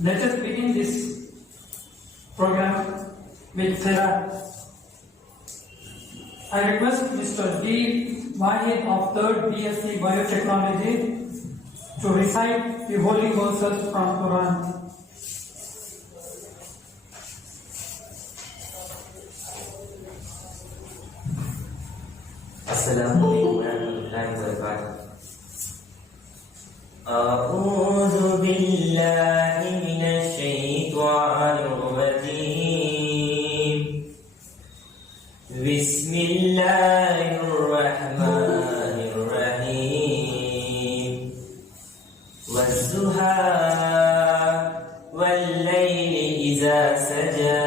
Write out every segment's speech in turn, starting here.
Let us begin this program with Therapy. I request Mr. D. Mahir of 3rd BSc Biotechnology to recite the holy verses from Quran. Assalamualaikum warahmatullahi wabarakatuh. A'udzu billahi minasy syaithanir rajim. Bismillahirrahmanirrahim. Wadduha wal laili idza saja.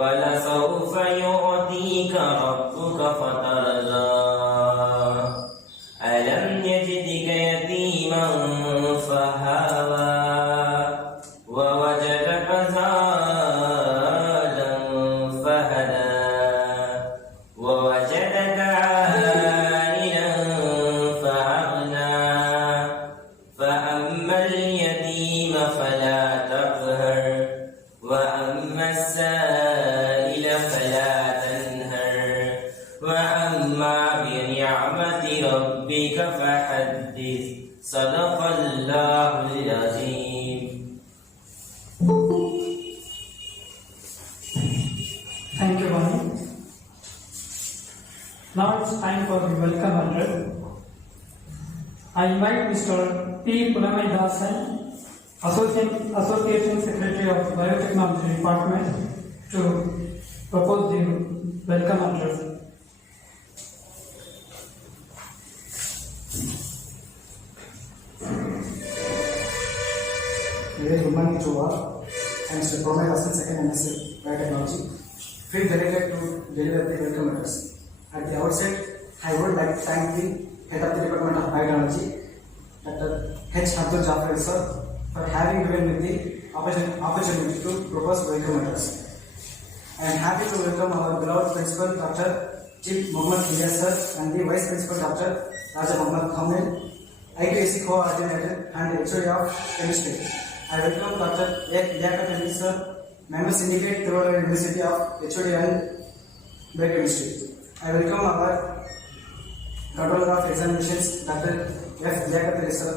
ولسوف يعطيك ربك فترضى ألم يجدك يتيما فهوى ووجدك ضالا فهدى ووجدك عائلا فأغنى فأما اليتيم فلا تقهر وأما السائل فلا تنهر وأما بنعمة ربك فحدث صدق الله العظيم. Thank you, Bani. Now it's time for the welcome address. I invite Mr. P. Pulamai Dasan, Association Secretary of Biotechnology Department, to propose the welcome address. Very good morning to all. I am Mr. Pulamai Dasan, second MSc Biotechnology. Feel delighted to deliver the welcome address. At the outset, I would like to thank the head of the Department of Biotechnology, Dr. H. Abdul Jafar sir, for having given me the opportunity to propose welcome address. I am happy to welcome our beloved principal, Dr. Chief Muhammad Ilyas sir, and the Vice Principal, Dr. Raja Muhammad Khamil, ITSC Coordinator and HOD of Chemistry. I welcome Dr. Liaquat Ali sir, Member Syndicate, Tiruvallur University of HOD and Biochemistry. I welcome our Controller of Examinations, Dr. F. Liaquat Ali sir.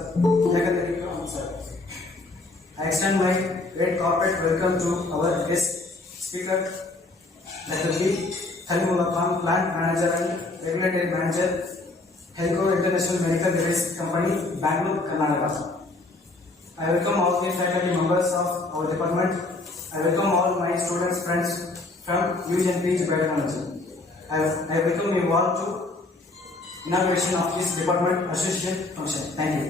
I extend my great corporate welcome to our guest speaker, Dr. B. Khalimullah Khan, Plant Manager and Regulatory Manager, Helco International Medical Device Company, Bangalore, Karnataka. I welcome all the faculty members of our department. I welcome all my students, friends from UG and PG Biotechnology. I welcome you all to inauguration of this department association function. Thank you.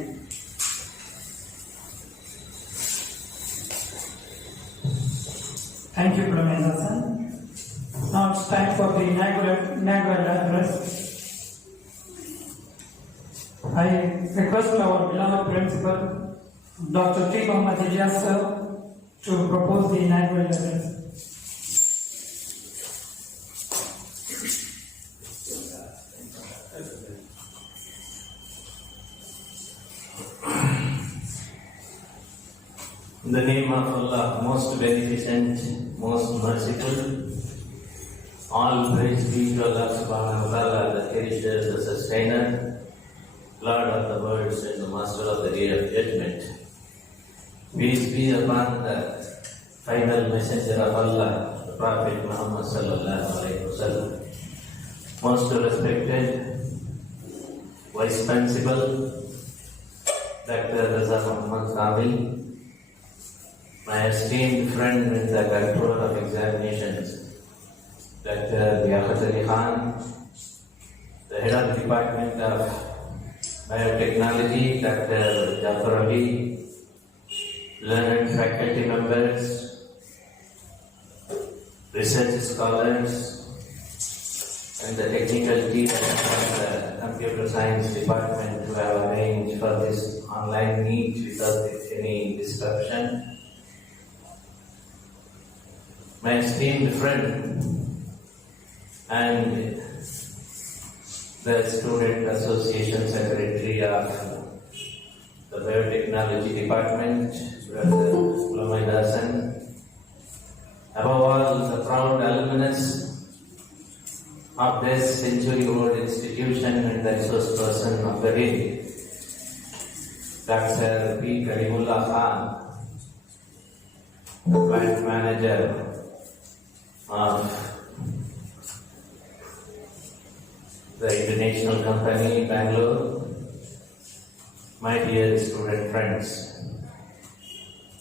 Thank you, Pulamai Dasan. Now it's time for the inaugural address. I request our beloved principal, Dr. T. Muhammad Ilyas sir, to propose the inaugural address. In the name of Allah, most beneficent, most merciful, all praise be to Allah subhanahu wa ta'ala, the cherisher, the sustainer, Lord of the worlds and the master of the day of judgment. Peace be upon the final messenger of Allah, the Prophet Muhammad sallallahu alayhi wa sallam. Most respected Vice Principal, Dr. Raza Muhammad Kamil, my esteemed friend and the Controller of Examinations, Dr. Liaquat Ali Khan, the Head of the Department of Biotechnology, Dr. Jafar Ali, learned faculty members, research scholars, and the technical team of the Computer Science Department who have arranged for this online meet without any disruption. my esteemed friend and the Student Association Secretary of the Biotechnology Department, Brother Lamai Dasan. Above all, the proud alumnus of this century-old institution and the resource person of the day, Dr. P. Karimullah Khan, the plant manager of the International Company, Bangalore. My dear student friends,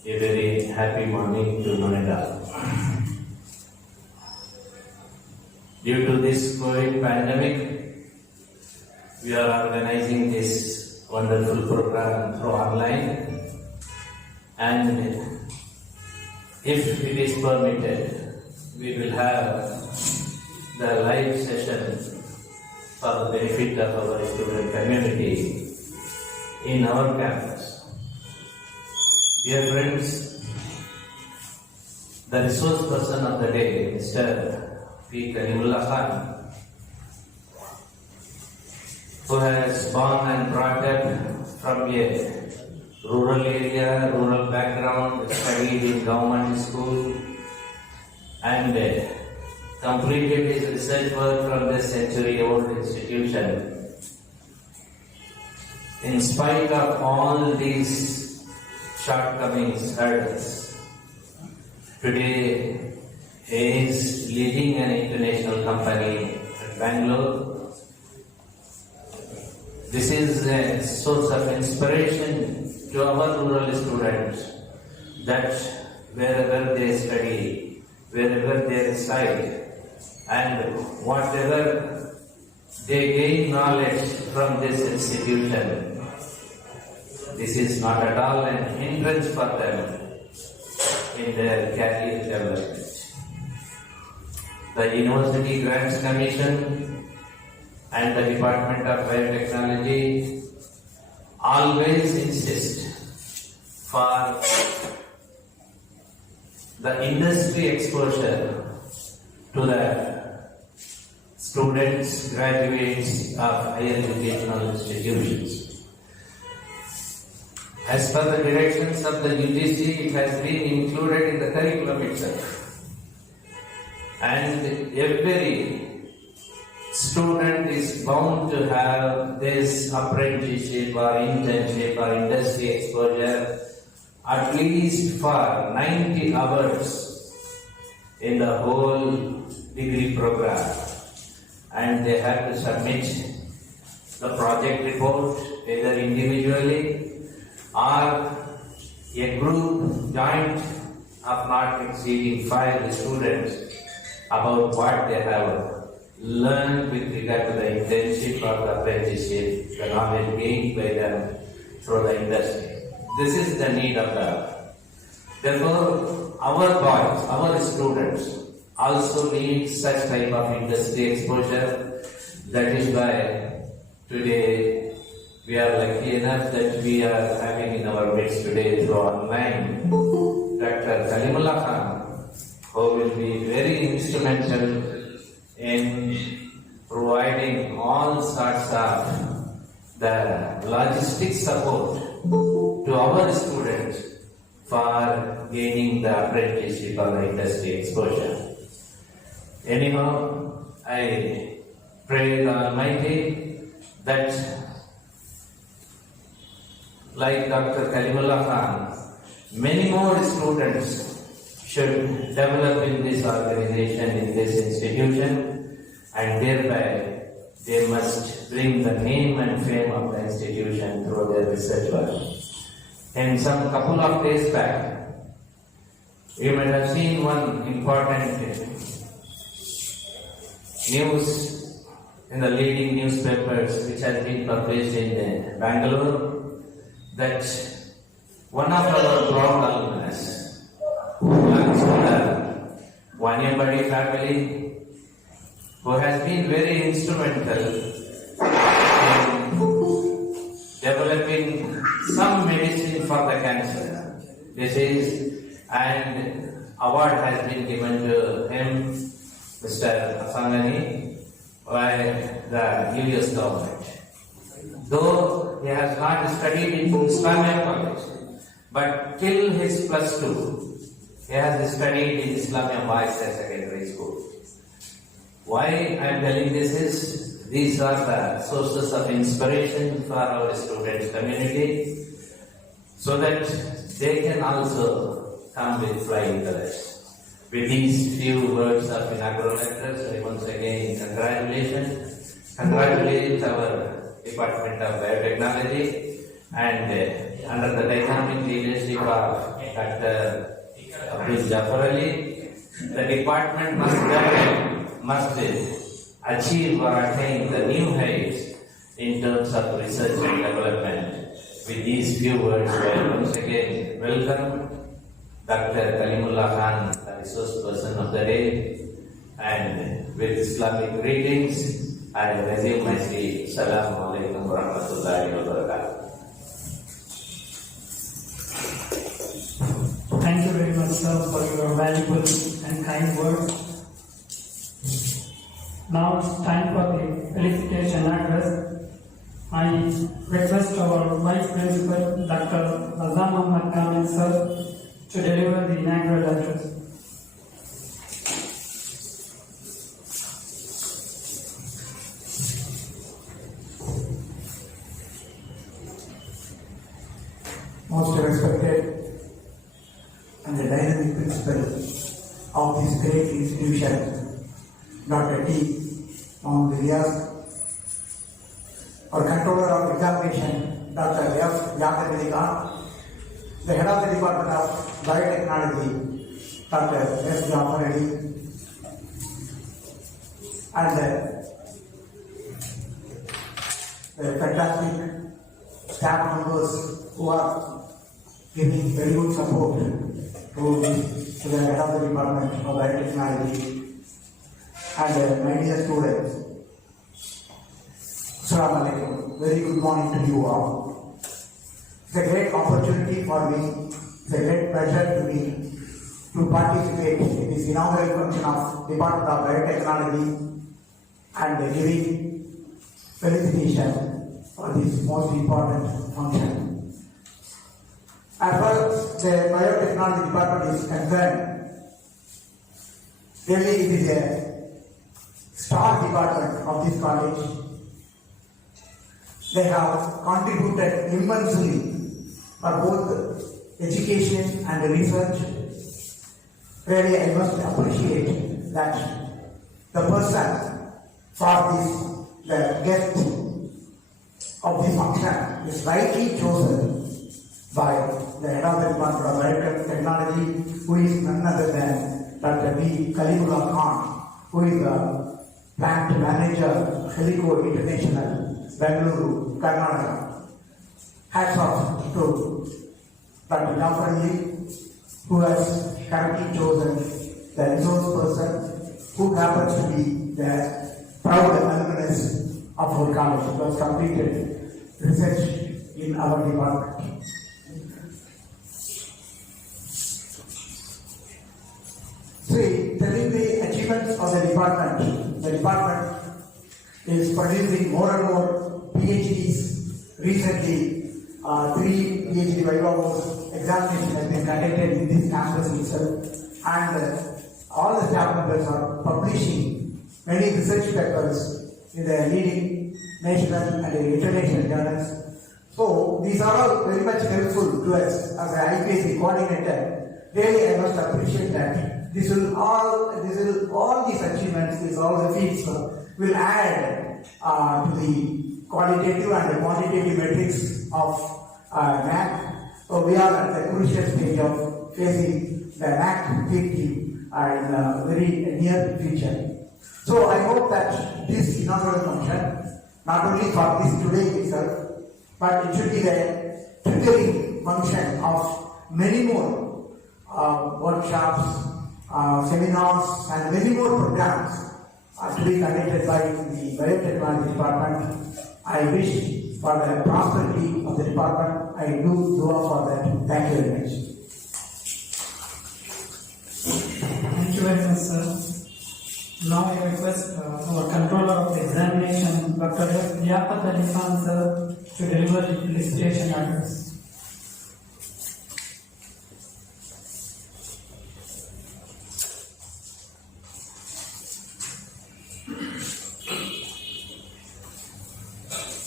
a very happy morning to Noida. Due to this COVID pandemic, we are organizing this wonderful program through online, and if it is permitted, we will have the live session for the benefit of our student community in our campus. Dear friends, the resource person of the day, Mr. P. Karimullah Khan, who has born and brought up from a rural area, rural background, studied in government school, and completed his research work from this century-old institution. In spite of all these shortcomings, hurdles, today he is leading an international company at Bangalore. This is a source of inspiration to our rural students that wherever they study, wherever they reside, and whatever they gain knowledge from this institution, this is not at all an hindrance for them in their career development. The University Grants Commission and the Department of Biotechnology always insist for the industry exposure to the students, graduates of higher educational institutions. As per the directions of the UGC, it has been included in the curriculum itself. And every student is bound to have this apprenticeship or internship or industry exposure at least for 90 hours in the whole degree program. And they have to submit the project report either individually or a group joint of not exceeding 5 students about what they have learned with regard to the internship or the apprenticeship, the knowledge gained by them through the industry. This is the need of the hour. Therefore, our boys, our students also need such type of industry exposure. That is why today we are lucky enough that we are having in our midst today through online Dr. Karimullah Khan, who will be very instrumental in providing all sorts of the logistic support to our students for gaining the apprenticeship or the industry exposure. Anyhow, I pray the Almighty that like Dr. Karimullah Khan, many more students should develop in this organization, in this institution, and thereby they must bring the name and fame of the institution through their research work. And some couple of days back, you might have seen one important news in the leading newspapers which has been published in Bangalore, that one of our proud alumnus who belongs to the Vanyambadi family, who has been very instrumental in developing some medicine for the cancer disease, and award has been given to him, Mr. Asangani, by the US government. Though he has not studied in Islamic college, but till his plus 2, he has studied in Islamic Boys High Secondary School. Why I am telling this is, these are the sources of inspiration for our students community, so that they can also come with flying colors. With these few words of inaugural letters, I once again congratulate our Department of Biotechnology, and under the dynamic leadership of Dr. Abdul Jafar Ali, the department must achieve or attain the new heights in terms of research and development. With these few words, I once again welcome Dr. Kalimullah Khan, the resource person of the day, and with Islamic greetings, I resume my speech. Assalamu alaikum wa rahmatullahi wa barakatuh. Thank you very much, sir, for your valuable and kind words. Now it's time for the felicitation address. I request our Vice Principal, Dr. Azam Ahmad Kamil, sir, to deliver the inaugural address. Most respected and the dynamic principal of this great institution, Dr. T. Mohammad Riyaz, our controller of examination, Dr. F. Yaqub Ali Khan, the head of the Department of Biotechnology, Dr. S. Jafar Ali, and the fantastic staff members who are giving very good support to the head of the Department of Biotechnology, and my dear students. Assalamu alaikum. Very good morning to you all. It's a great opportunity for me, it's a great pleasure to me to participate in this inaugural function of Department of Biotechnology and giving felicitation for this most important function. As far as the biotechnology department is concerned, really it is a star department of this college. They have contributed immensely for both education and research. Really, I must appreciate that the person for this, the guest of this function is rightly chosen by the head of the Department of Biotechnology, who is none other than Dr. B. Kalimullah Khan, who is the plant manager, Helico International, Bengaluru, Karnataka. Hats off to Dr. Jafar Ali, who has currently chosen the resource person, who happens to be the proud alumnus of our college, who has completed research in our department. See, telling the achievements of the department is producing more and more PhDs. Recently, 3 PhD Viva examination has been conducted in this campus itself, and all the staff members are publishing many research papers in the leading national and international journals. So these are all very much helpful to us as an IPSC coordinator. Really, I must appreciate that. All these achievements, all the feats will add to the qualitative and the quantitative metrics of NAC. So we are at the crucial stage of facing the NAC peak in the very near future. So I hope that this inaugural function, not only for this today itself, but it should be the triggering function of many more workshops, seminars, and many more programs to be conducted by the Biotechnology Department. I wish for the prosperity of the department. I do dua for that. Thank you very much. you very much, sir. Now I request our controller of the examination, Dr. Liaquat Ali Khan, sir, to deliver the felicitation address.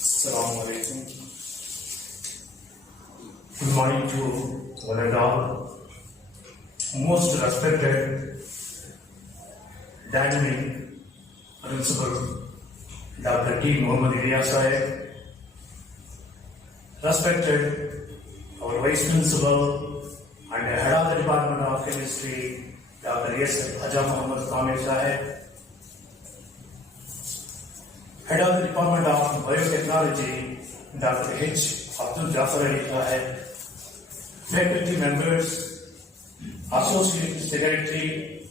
Assalamu alaikum. Good morning to one and all. Most respected, dynamic Principal Dr. T. Muhammad Ilyas Sahib, respected our Vice Principal and Head of the Department of Chemistry, Dr. S. Haja Muhammad Kamil Sahib, Head of the Department of Biotechnology, Dr. H. Abdul Jafar Ali Sahib, faculty members, Associate Secretary,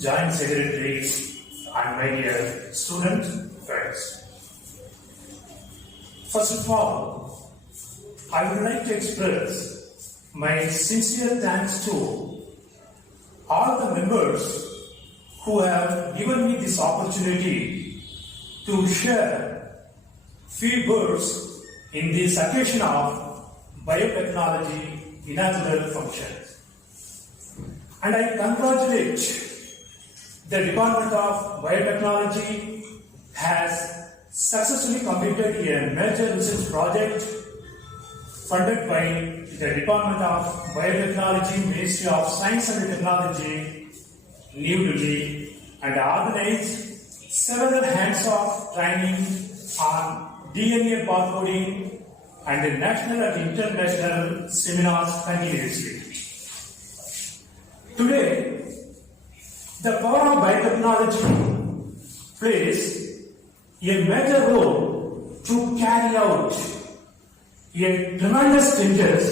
Joint Secretary, and my dear student friends. First of all, I would like to express my sincere thanks to all the members who have given me this opportunity to share few words in this occasion of biotechnology inaugural functions. And I congratulate the Department of Biotechnology has successfully completed a major research project funded by the Department of Biotechnology, Ministry of Science and Technology, New Delhi, and organized several hands-on training on DNA barcoding and national and international seminars continuously. Today, the power of biotechnology plays a major role to carry out a tremendous changes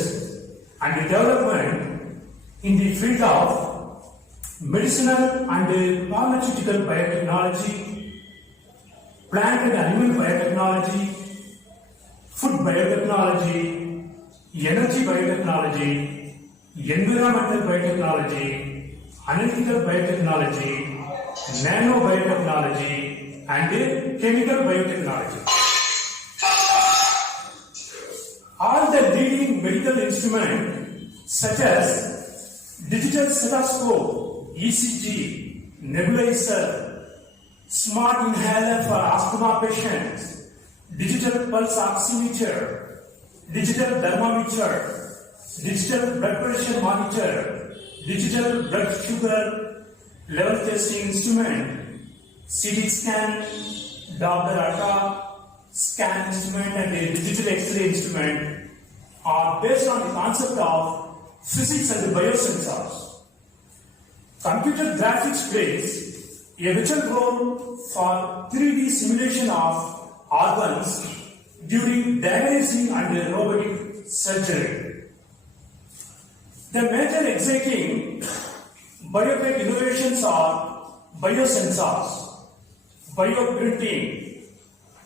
and development in the field of medicinal and pharmaceutical biotechnology, plant and animal biotechnology, food biotechnology, energy biotechnology, environmental biotechnology, analytical biotechnology, nano biotechnology, and chemical biotechnology. All the leading medical instruments such as digital stethoscope, ECG, nebulizer, smart inhaler for asthma patients, digital pulse oximeter, digital thermometer, digital blood pressure monitor, digital blood sugar level testing instrument, CT scan, Doppler ultra scan instrument, and a digital X-ray instrument are based on the concept of physics and biosensors. Computer graphics plays a vital role for 3D simulation of organs during diagnosing and robotic surgery. The major exciting biotech innovations are biosensors, bioprinting,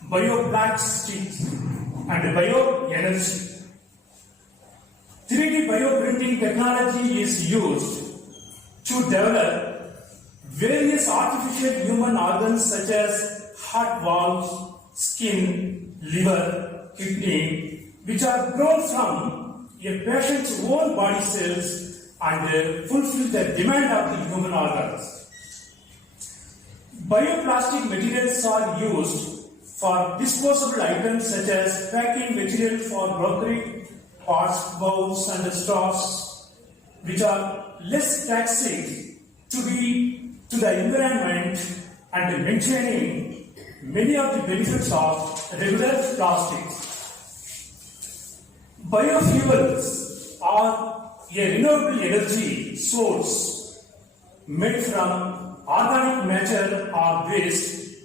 bioplastics, and bioenergy. 3D bioprinting technology is used to develop various artificial human organs such as heart valves, skin, liver, kidney, which are grown from a patient's own body cells and fulfill the demand of the human organs. Bioplastic materials are used for disposable items such as packing material for crockery, pots, bowls, and straws, which are less toxic to the environment and maintaining many of the benefits of regular plastics. Biofuels are a renewable energy source made from organic matter or waste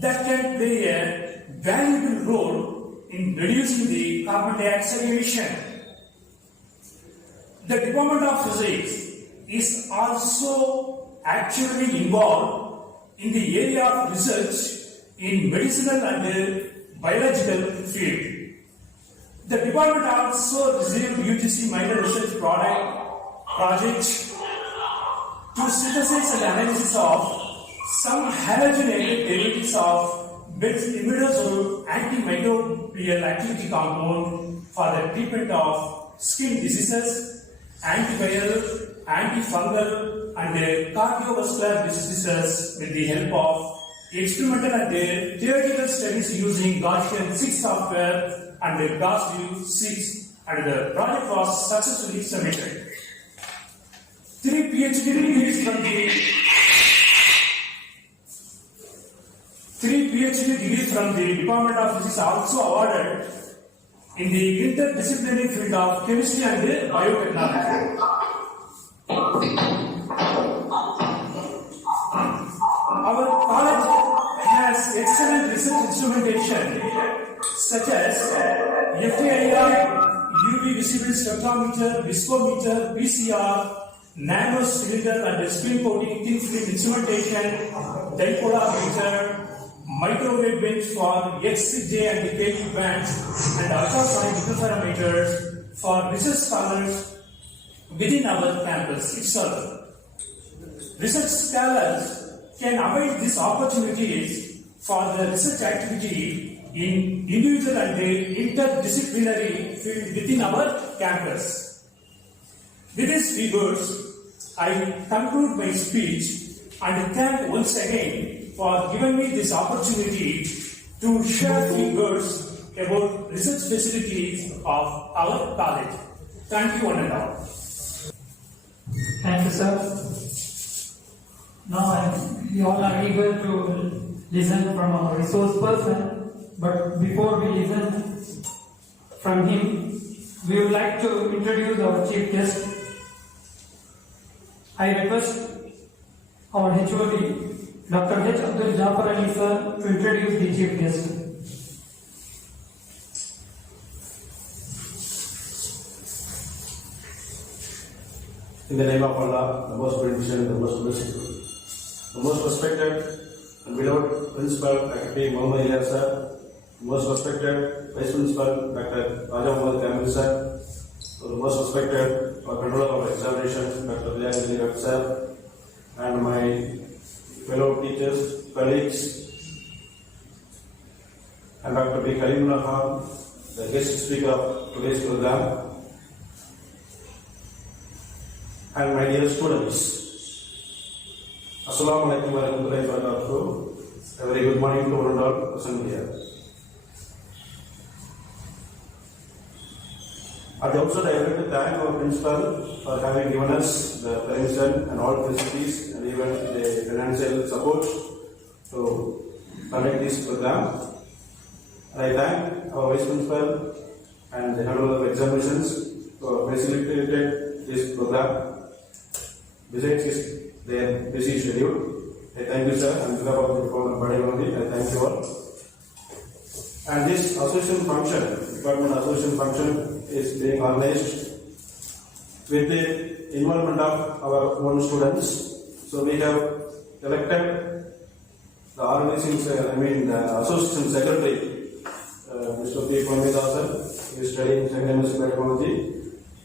that can play a valuable role in reducing the carbon dioxide emission. The Department of Physics is also actively involved in the area of research in medicinal and biological field. The department also received UGC minor research project to synthesis and analysis of some halogenated derivatives of imidazole antimicrobial activity compound for the treatment of skin diseases, antiviral, antifungal, and cardiovascular diseases with the help of experimental and theoretical studies using Gaussian 6 software and GaussView 6, and the project was successfully submitted. 3 PhD degrees from the Department of Physics are also awarded in the interdisciplinary field of chemistry and biotechnology. Our college has excellent research instrumentation such as FTIR, UV visible spectrometer, viscometer, PCR, nano cylinder and spin coating thin film instrumentation, dipolarometer, microwave bench for X, J and K bands, and ultrasonic interferometers for research scholars within our campus itself. Research scholars can avail these opportunities for the research activity in individual and interdisciplinary field within our campus. With these few words, I conclude my speech and thank once again for giving me this opportunity to share few words about research facilities of our college. Thank you one and all. Thank you, sir. Now we all are eager to listen from our resource person, but before we listen from him, we would like to introduce our chief guest. I request our HOD, Dr. H. Abdul Jafar Ali sir, to introduce the chief guest. In the name of Allah, the most beneficent, the most merciful, the most respected and beloved Principal Dr. P. Muhammad Ilyas sir, the most respected Vice Principal Dr. Raja Muhammad Kamil sir, the most respected Controller of Examination Dr. Vilayat sir, and my fellow teachers, colleagues, and Dr. B. Kalimullah Khan, the guest speaker of today's program, and my dear students. Assalamu alaikum wa rahmatullahi wa barakatuh. A very good morning to all and all present here. At the outset, I would like to thank our principal for having given us the permission and all facilities and even the financial support to conduct this program. And I thank our vice principal and the handler of examinations for facilitated this program. Besides their busy schedule, I thank you, sir, and behalf of the Department of Biology, I thank you all. And this association function, department association function, is being organized with the involvement of our own students. So we have elected the organizing, the association secretary, Mr. P. Pramitasan, who is studying second MSc Biotechnology,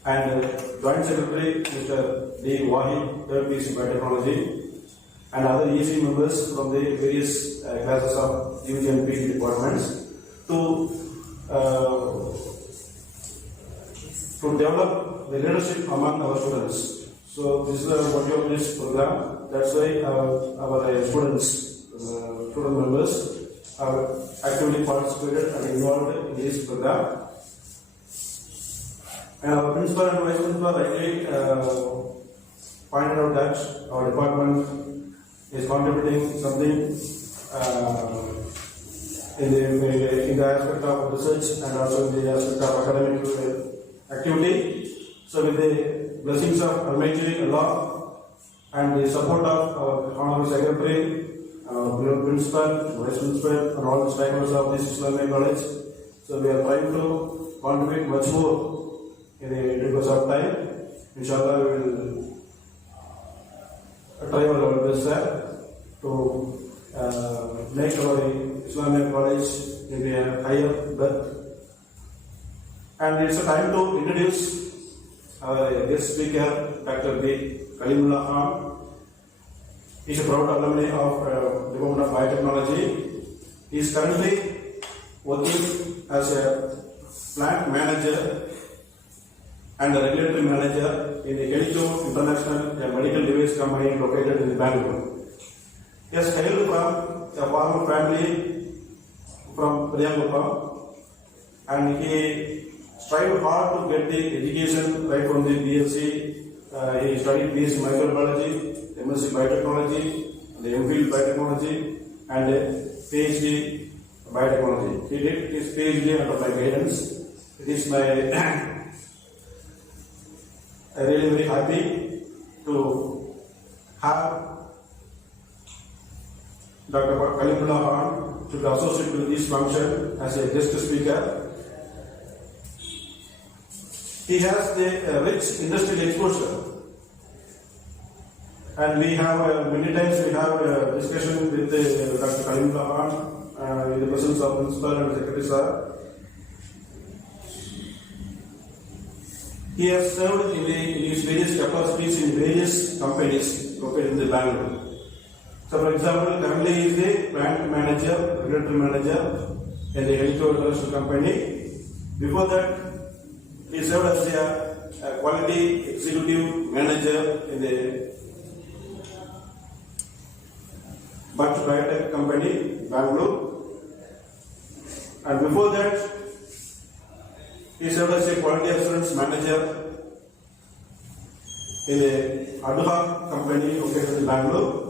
and joint secretary, Mr. D. Wahid, third PC Biotechnology, and other EC members from the various classes of UG and PG departments to develop the leadership among our students. So this is the motive of this program. That's why our students, student members, have actively participated and involved in this program. And our principal and vice principal rightly pointed out that our department is contributing something in the aspect of research and also in the aspect of academic activity. So with the blessings of Almighty Allah and the support of our honorable secretary, principal, vice principal, and all the stakeholders of this Islamic college, so we are trying to contribute much more in the due course of time. Inshallah, we will try our best, sir, to make our Islamic college in a higher birth. And it's a time to introduce our guest speaker, Dr. B. Kalimullah Khan, He is a proud alumni of Department of Biotechnology. He is currently working as a plant manager and a regulatory manager in the Helico International, a medical device company located in Bangalore. He has hailed from a farmer family from Priyangupa, and he strived hard to get the education right from the BSc. He studied BSc Microbiology, MSc Biotechnology, the MPhil Biotechnology, and a PhD Biotechnology. He did his PhD under my guidance. It is my I'm really very happy to have Dr. Kalimullah Khan to be associated with this function as a guest speaker. He has the rich industrial exposure, and we have many times we have a discussion with Dr. Kalimullah Khan in the presence of Principal and Secretary Sir. He has served in his various capacities in various companies located in the Bangalore. So, for example, currently he is the plant manager, regulatory manager in the Helico International company. Before that, he served as a quality executive manager in the Bhatt Biotech company, Bangalore. And before that, he served as a quality assurance manager in a Adha company located in Bangalore.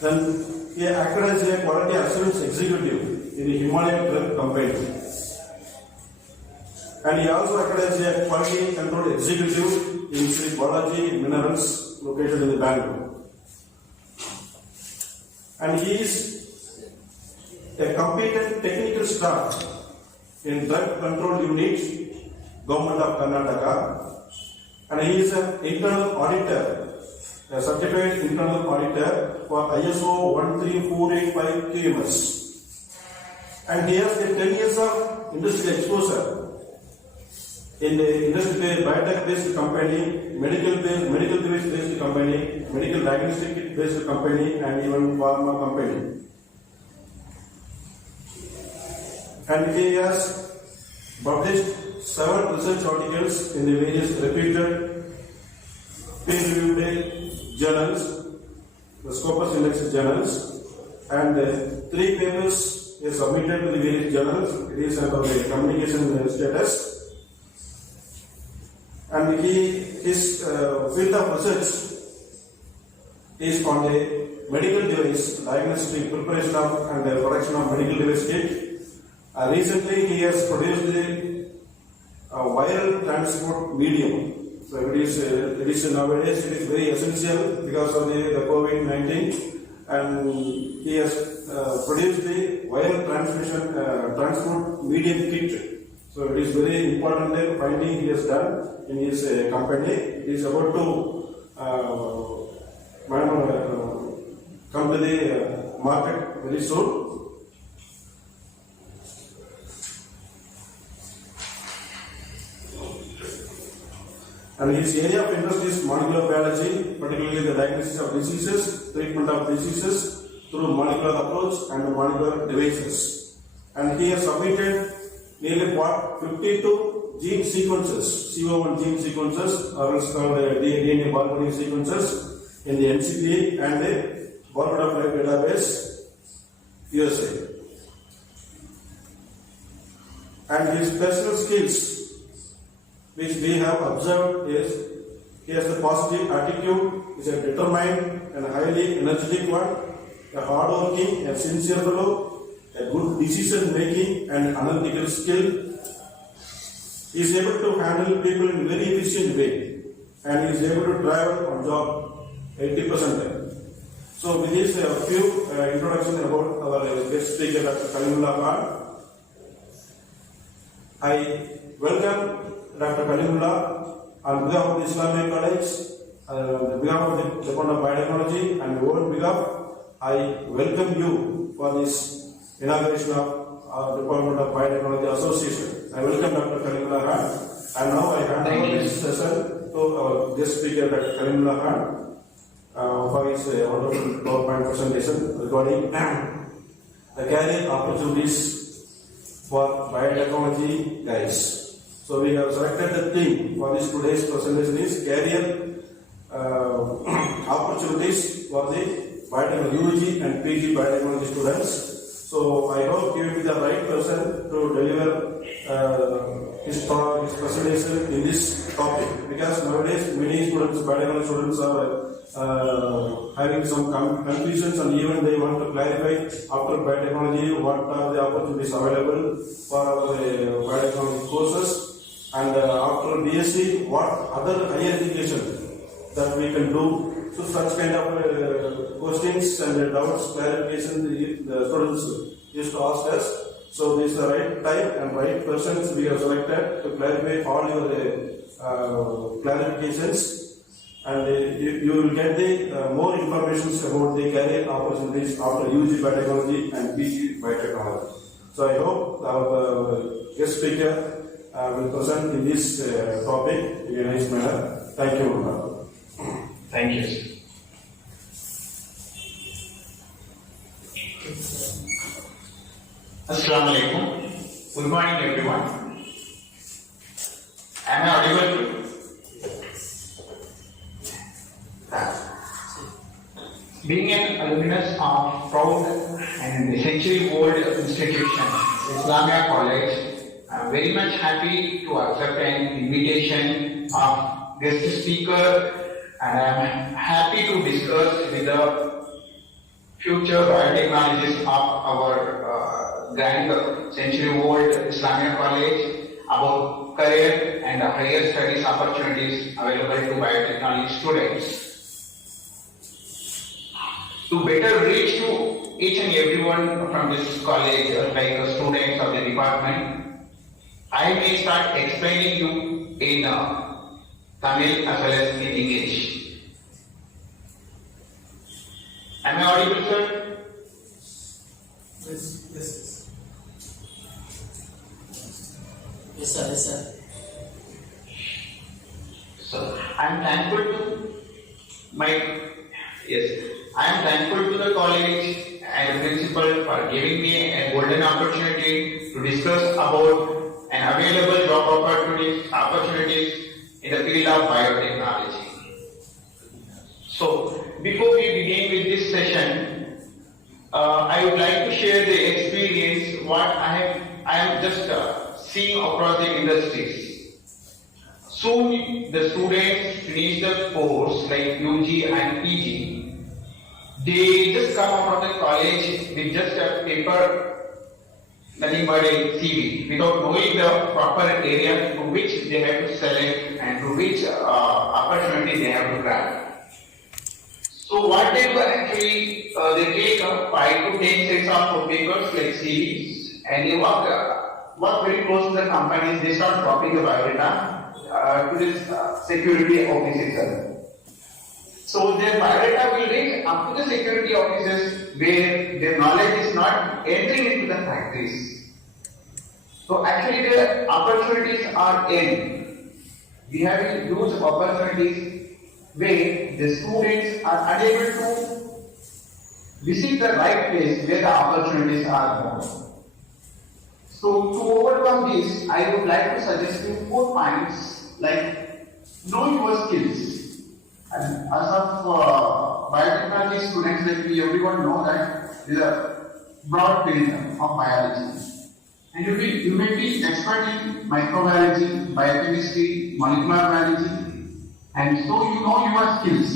Then he acted as a quality assurance executive in the Himalayan Drug company. And he also acted as a quality control executive in Sri Balaji Minerals located in the Bangalore. And he is a competent technical staff in Drug Control Unit, Government of Karnataka, and he is an internal auditor, a certified internal auditor for ISO 13485 QMS. And he has 10 years of industrial exposure in the industrial biotech-based company, medical device-based company, medical diagnostic-based company, and even pharma company. And he has published 7 research articles in the various reputed peer-reviewed journals, the Scopus Index journals, and 3 papers he submitted to the various journals. It is under the communication status. And his field of research is on the medical device, diagnostic, preparation of and production of medical device kit. Recently, he has produced a viral transport medium. So it is nowadays it is very essential because of the COVID-19, and he has produced the viral transport medium kit. So it is very important finding he has done in his company. He is about to come to the market very soon. And his area of interest is molecular biology, particularly the diagnosis of diseases, treatment of diseases through molecular approach and molecular devices. And he has submitted nearly 52 gene sequences, CO1 gene sequences, or else called DNA barcoding sequences, in the NCBI and the Barcode of Life database, USA. And his personal skills, which we have observed, is he has a positive attitude, is a determined and highly energetic one, a hardworking, a sincere fellow, a good decision making and analytical skill. He is able to handle people in a very efficient way, and he is able to travel on job 80%. So with this few introduction about our guest speaker, Dr. Kalimullah Khan, I welcome Dr. Kalimullah on behalf of the Islamic College, on behalf of the Department of Biotechnology, and on behalf, I welcome you for this inauguration of our Department of Biotechnology Association. I welcome Dr. Kalimullah Khan, and now I hand over this session to our guest speaker, Dr. Kalimullah Khan. for his wonderful PowerPoint presentation regarding the career opportunities for biotechnology guys. So we have selected the theme for this today's presentation is career opportunities for the biotechnology UG and PG biotechnology students. So I hope he will be the right person to deliver his presentation in this topic, because nowadays many students, biotechnology students are having some confusions, and even they want to clarify after biotechnology what are the opportunities available for our biotechnology courses, and after BSc what other higher education that we can do. So such kind of questions and doubts, clarification the students used to ask us. So this is the right time and right persons we have selected to clarify all your clarifications, and you will get the more information about the career opportunities after UG biotechnology and PG biotechnology. So I hope our guest speaker will present in this topic in a nice manner. Thank you. Thank you. Assalamu alaikum. Good morning, everyone. Am I audible? Being an alumnus of proud and century-old institution, Islamia College, I am very much happy to accept an invitation of guest speaker, and I am happy to discuss with the future biotechnologists of our grand century-old Islamia College about career and higher studies opportunities available to biotechnology students. To better reach to each and everyone from this college, like students of the department, I may start explaining you in Tamil as well as in English. Am I audible, sir? Yes. Yes, sir. So I am thankful to the college and principal for giving me a golden opportunity to discuss about an available job opportunities in the field of biotechnology. So before we begin with this session, I would like to share the experience what I am just seeing across the industries. Soon the students finish the course like UG and PG. They just come out of the college with just a paper, nothing but a CV, without knowing the proper area to which they have to select and to which opportunity they have to grab. So what they do actually, they take 5 to 10 sets of papers like CVs, and they work very close to the companies. They start dropping the biodata to this security office itself. So their biodata will reach up to the security offices where their knowledge is not entering into the factories. So actually the opportunities are in. We have huge opportunities where the students are unable to visit the right place where the opportunities are more. So to overcome this, I would like to suggest you 4 points, like know your skills. And as of biotechnology students, like we everyone know that there is a broad field of biology. And you may be expert in microbiology, biochemistry, molecular biology, and so you know your skills.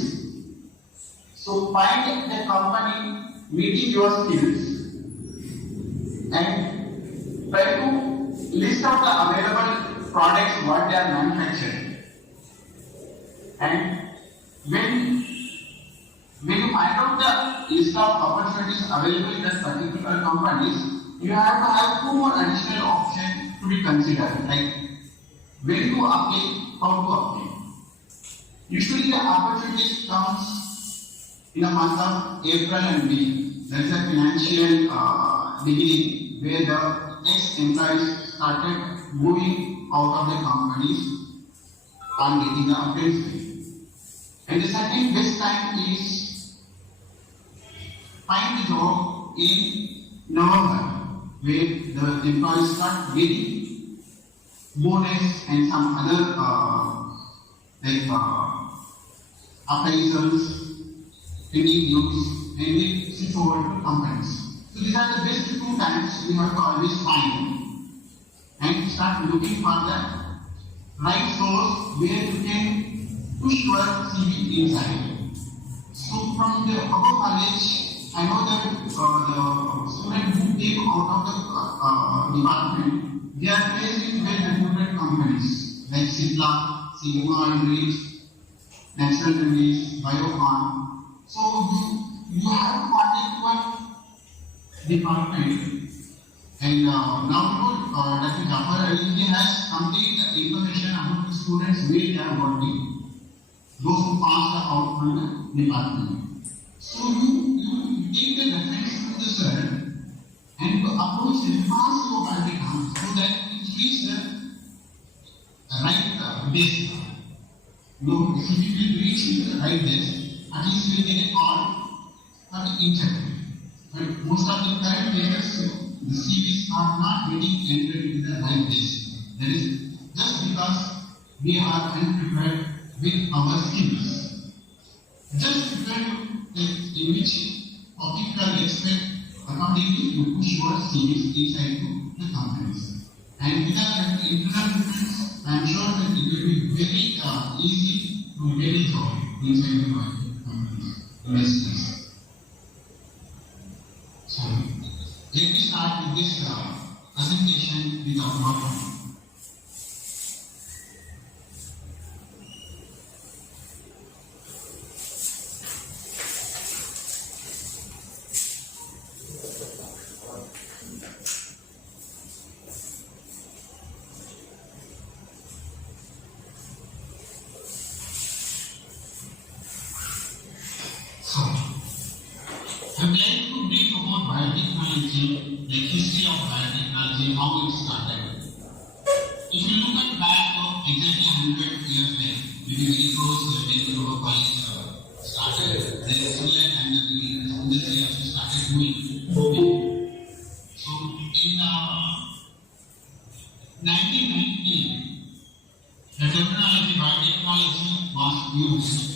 So find a company meeting your skills and try to list out the available products what they are manufacturing. And when you find out the list of opportunities available in that particular companies, you have to have 2 more additional options to be considered, like when to apply, how to apply. Usually the opportunity comes in the month of April and May. There is a financial beginning where the ex-employees started moving out of the companies and getting the appraisal. And the second best time is find the job in November, where the employees start getting bonus and some other appraisals, interviews, and they switch over to companies. So these are the best 2 times we have to always find and start looking for the right source where you can push your CV inside. So from the above knowledge, I know that the students who came out of the department, they are placed in well-reputed companies like Cipla, Sigma Industries, Natural Remedies, Biocon. So you have to contact one department, and now Dr. Jafar Ali has complete information about the students where they are working, those who passed out from the department. So you take the reference to the sir and approach him, pass your background so that it fits the right desk. No, if you will reach the right desk, at least you will get a call for the interview. But most of the current cases, the CVs are not getting entered in the right desk. That is just because we are unprepared with our skills. Just prepare in which topic are expect accordingly you push your CVs inside to the companies. And without that internal difference, I am sure that it will be very easy to get a job inside the companies, industries. So, let me start with this presentation with our PowerPoint. I would like to brief about biotechnology, the history of biotechnology, how it started. If you look at back of exactly 100 years back, maybe very close when Global College started, there is similar time that the industry also started moving. So in 1990, the terminology biotechnology was used.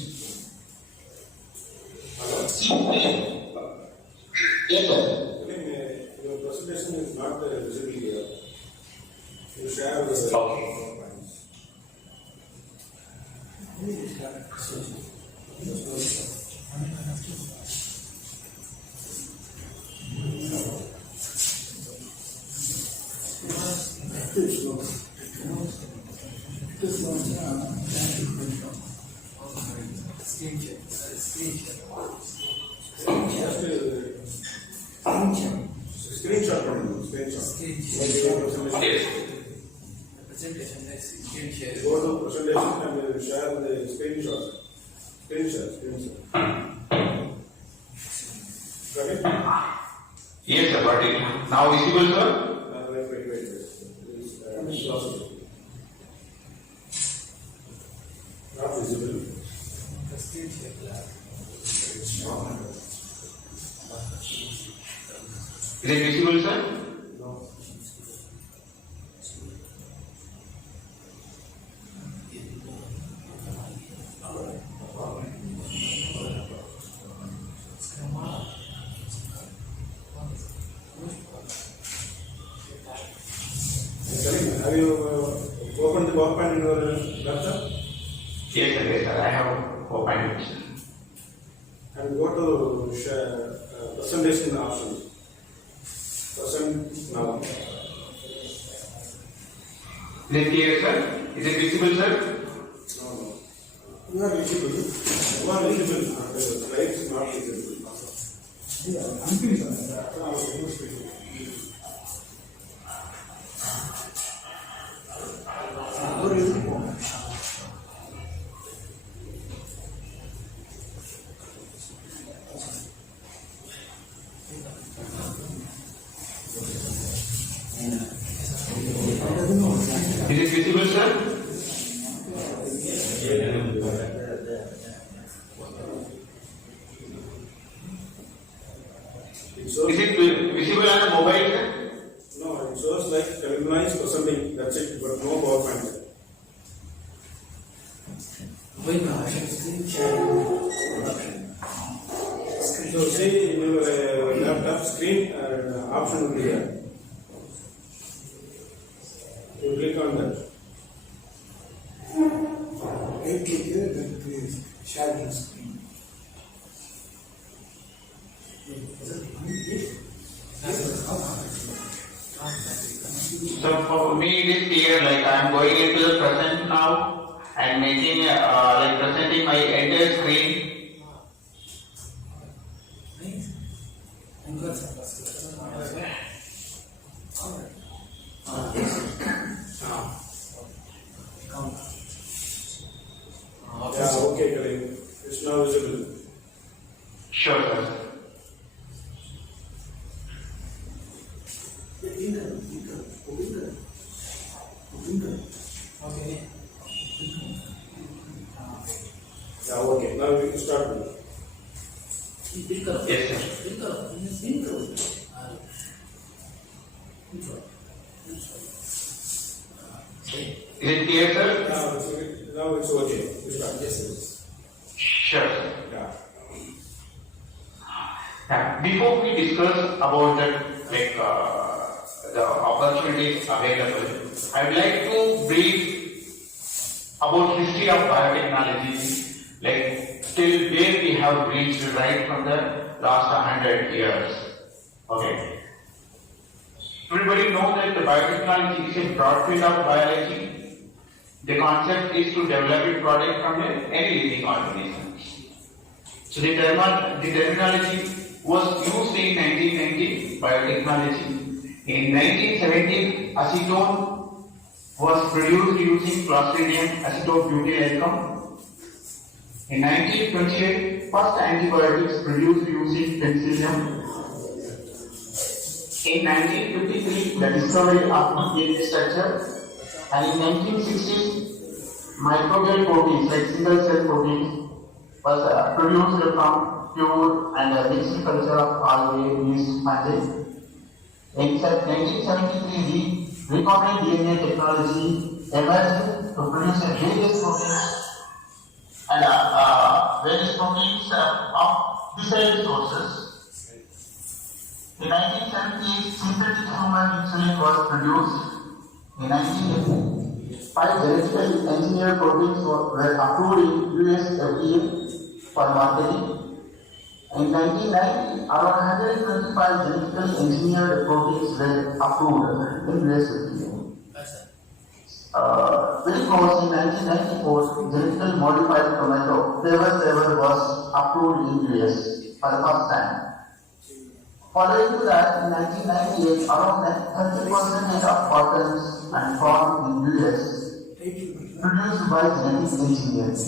Since then, yes, sir. Your presentation is not visible here. You share the screenshot. Go to presentation and share the screenshot. Got it? Yes, sir, got it. Now visible, sir? Wait. Not visible. Is it visible, sir? No. Have you opened the PowerPoint in your laptop? Yes, sir, I have opened it. And go to share, presentation option. Present now. Is it clear, sir? Is it visible, sir? No. You are visible. The slide is not visible. Is it visible, sir? is like organized or something, that's it, but no PowerPoint. So see in your laptop screen option will be there. You click on that. Right click here, then please share your screen. So for me it is clear, like I am going into the present now and making like presenting my entire screen. Yeah, okay, Karim. It's now visible. Sure, sir. Yeah, okay. Now we can start. Yes, sir. Is it clear, sir? Now it's okay. We start. Yes. Sure, sir. Yeah. Yeah. Before we discuss about that, like the opportunities available, I would like to brief about history of biotechnology, like till where we have reached right from the last 100 years. Okay. Everybody knows that the biotechnology is a broad field of biology. The concept is to develop a product from any living organism. So the terminology was used in 1990, biotechnology. In 1917, acetone was produced using Clostridium acetobutylacum. In 1928, first antibiotics produced using penicillium. In 1953, the discovery of DNA structure. And in 1960s, microbial proteins like single cell proteins was produced from pure and mixed culture of algae, yeast, fungi. In 1973, the recombinant DNA technology emerged to produce various proteins and of desired sources. In 1970s, synthetic human insulin was produced. In 1980, 5 genetically engineered proteins were approved in US FDA for marketing. In 1990, around 125 genetically engineered proteins were approved in US FDA. Very close in 1994, genetically modified tomato flavor was approved in US for the first time. Following to that, in 1998, around 30% of cottons and corn in US produced by genetic engineers.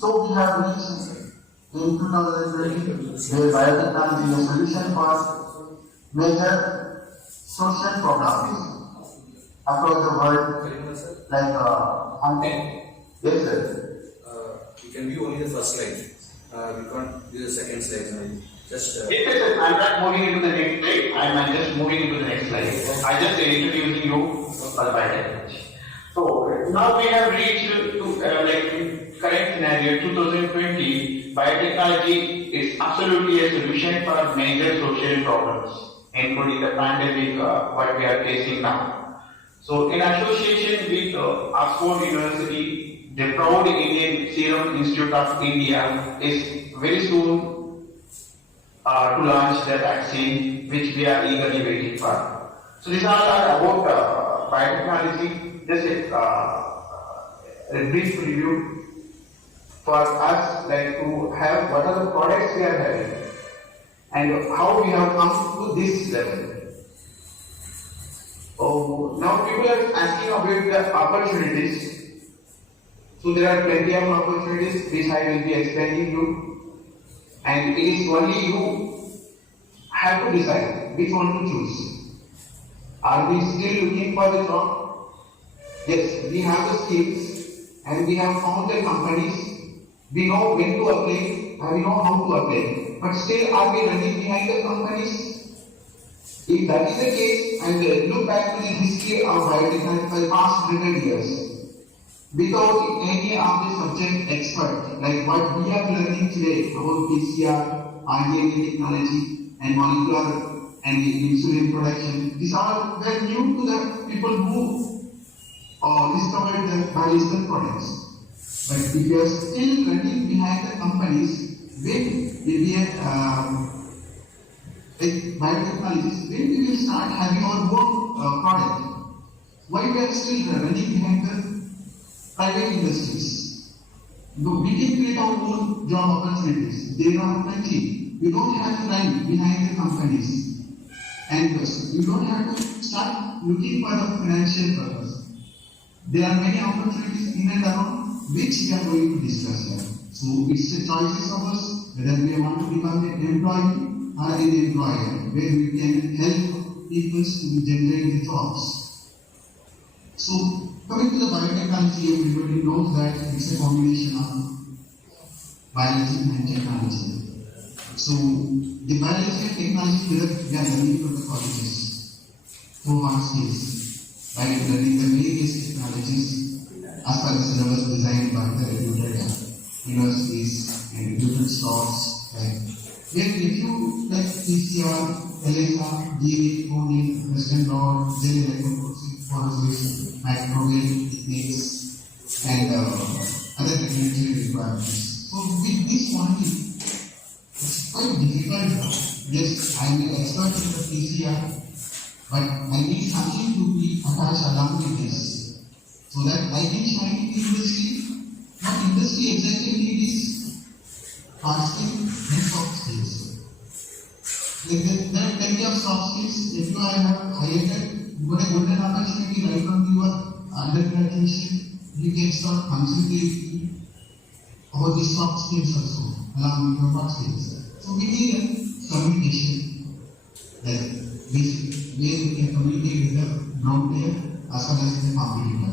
So we have reached in 2020 where biotechnology is a solution for major social problems across the world, like hunting. Yes, sir. You can view only the first slide. We can't view the second slide. Just. Yes, sir. I'm not moving into the next slide. I'm just moving into the next slide. I just introducing you for the biotechnology. So now we have reached to like current scenario 2020. Biotechnology is absolutely a solution for major social problems, including the pandemic what we are facing now. So in association with Oxford University, the proud Indian Serum Institute of India is very soon to launch the vaccine, which we are eagerly waiting for. So these are about biotechnology. Just a brief review for us, like to have what are the products we are having and how we have come to this level. Oh, now people are asking about the opportunities. So there are plenty of opportunities which I will be explaining you. And it is only you have to decide which one to choose. Are we still looking for the job? Yes, we have the skills and we have found the companies. We know when to apply and we know how to apply. But still, are we running behind the companies? If that is the case, and look back to the history of biotechnology for the past 100 years, without any of the subject expert, like what we are learning today about PCR, RNA technology, and molecular and insulin production, these are very new to the people who discovered the biological products. But if you are still running behind the companies, when we are like biotechnologies, when we will start having our own product? Why we are still running behind the private industries? No, we can create our own job opportunities. There are plenty. You don't have to run behind the companies. And you don't have to start looking for the financial purpose. There are many opportunities in and around which we are going to discuss here. So it's a choices of us whether we want to become an employee or an employer, where we can help people to generate the jobs. So coming to the biotechnology, everybody knows that it's a combination of biology and technology. So the biology and technology we are learning from the colleges, 4 months years, by learning the various technologies as per the syllabus designed by the reputed universities and reputed stocks. Then if you like PCR, LSR, DNA, coding, Western blot, gel electrophoresis, microwave techniques, and other regulatory requirements. So with this only, it's quite difficult. Yes, I am an expert in the PCR, but I need something to be attached along with this, so that I can shine in the industry. What industry exactly needs hard skills and soft skills. There are plenty of soft skills. If you have highlighted, you got a golden opportunity right from your undergraduation, you can start concentrating about the soft skills also, along with your hard skills. So we need a communication, like this, where we can communicate with the ground player as well as the competitor.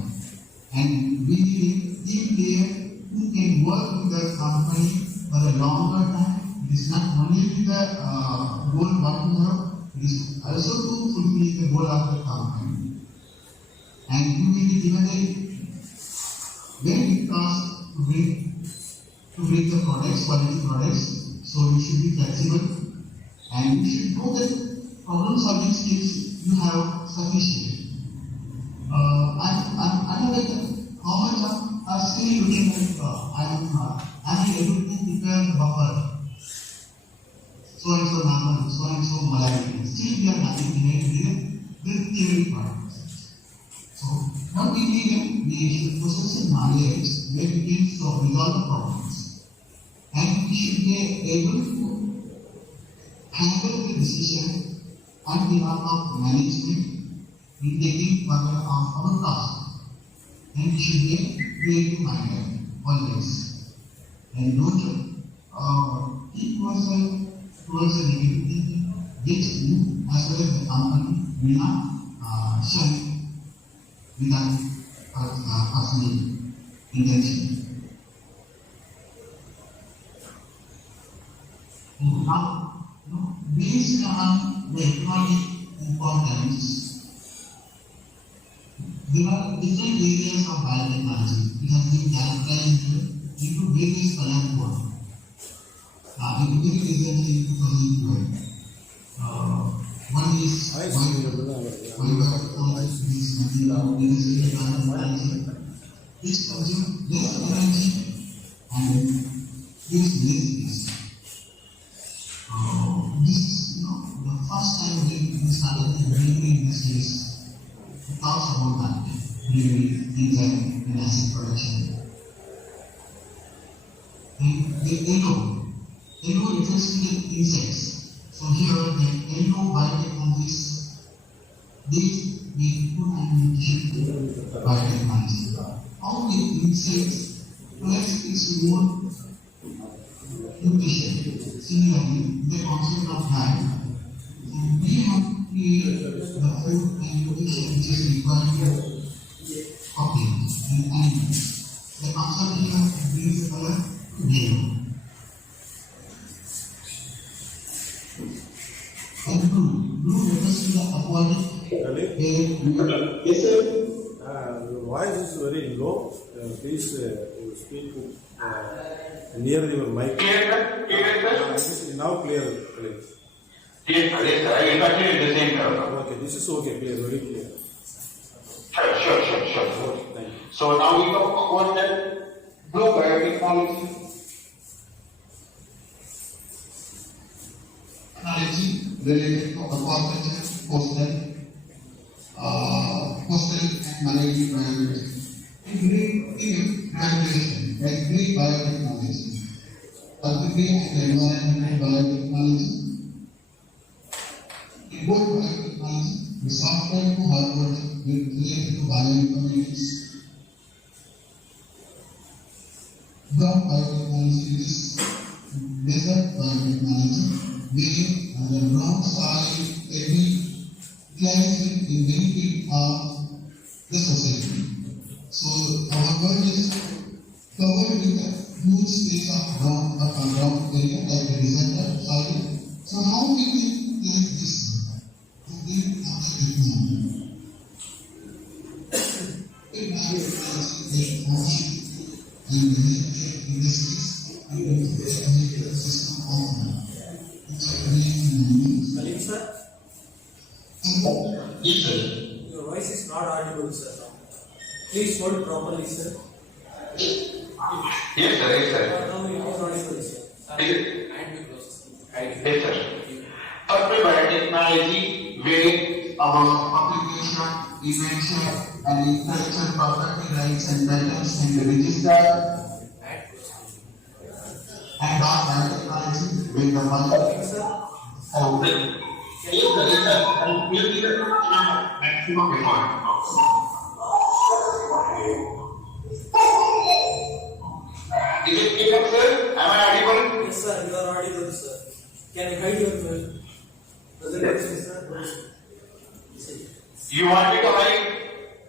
And we need a team player who can work with the company for a longer time. It is not only with the goal what you have, it is also to fulfill the goal of the company. And you will be given a very task to bring the products, quality products. So you should be flexible and you should know that problem solving skills you have sufficient. I know that how much are still looking at I'm able to prepare the buffer. So and so normal, so and so molarity. Still we are having behind the theory part. So what we need, we should possess a knowledge where we can resolve the problems. And we should be able to handle the decision on behalf of management in taking further of our task. And we should be creative minded always. And don't keep yourself towards the negative thinking, which you as well as the company will not shine without personal intention. Now, based on the economic importance, there are different areas of biotechnology. It has been characterized into various color. In very recently in 2012, one is which consume less energy and use less waste. This is the first time we started in the industries to talk about that, really enzyme and acid production. And the yellow refers to the insects. So here the yellow biotechnologies, these we put an mention biotechnology. All the insects plus its own nutrition. Similarly, the concept of diet. So we have to create the food and nutrition which is required for plants and animals. The concept here brings the color yellow. And blue refers to Yes, sir. Your voice is very low. Please speak near your mic. Clear, sir? Clear, sir? This is now clear. Please. Yes, sir. Yes, sir. I will continue in the same term. Okay, this is okay. Clear, very clear. Sure. Okay, thank you. So now we talk about the blue biotechnology. Technology related to aquaculture, coastal and marine biology. Green biotechnology. Agriculture and environmental biotechnology. In both biotechnology, the software to hardware related to bioinformatics. Ground biotechnology is desert biotechnology, where the ground soil every climate in benefit of the society. So our world is covered with a huge space of ground area like the desert soil. So how we can plant this to build our economy? In biotechnology, and the industries and the agricultural system of Salim sir, yes, sir. your voice is not audible, sir. Please hold properly, sir. Yes, sir. Yes, sir. Now it is audible, sir. Yes, yes, sir. Software biotechnology, where Our publication, invention, and intellectual property rights and patents in the register and our biotechnology with the money. Oh, yes, sir. Will be the maximum effort. Is it clear, sir? Am I audible? Yes, sir, you are audible, sir. Can you hide your presentation, sir? You want me to hide?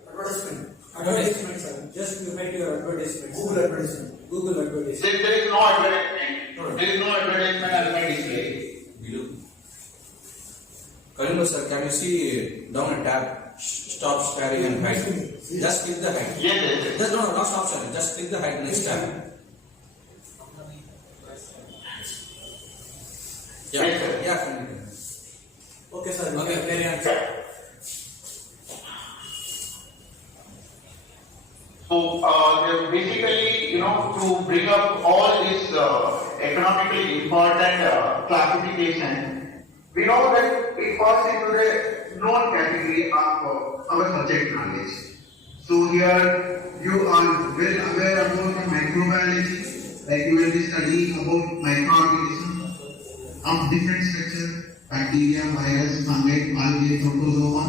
Advertisement. Advertisement, sir. Just you hide your advertisement. Google advertisement. Google advertisement. There is no advertisement. There is no advertisement on my display. Below. Kalindo sir, can you see down a tab? Stop sharing and hide. Just click the hide. Yes, yes, yes. Just no, not stop sharing. Just click the hide next tab. Yeah, Yes, sir. yeah, continue. Okay, sir. Okay, Carry on. So, basically, to bring up all this economically important classification, we know that it falls into the known category of our subject knowledge. So here you are well aware about the microbiology, like you will be studying about microorganisms of different structure, bacteria, virus, fungi, algae, protozoa.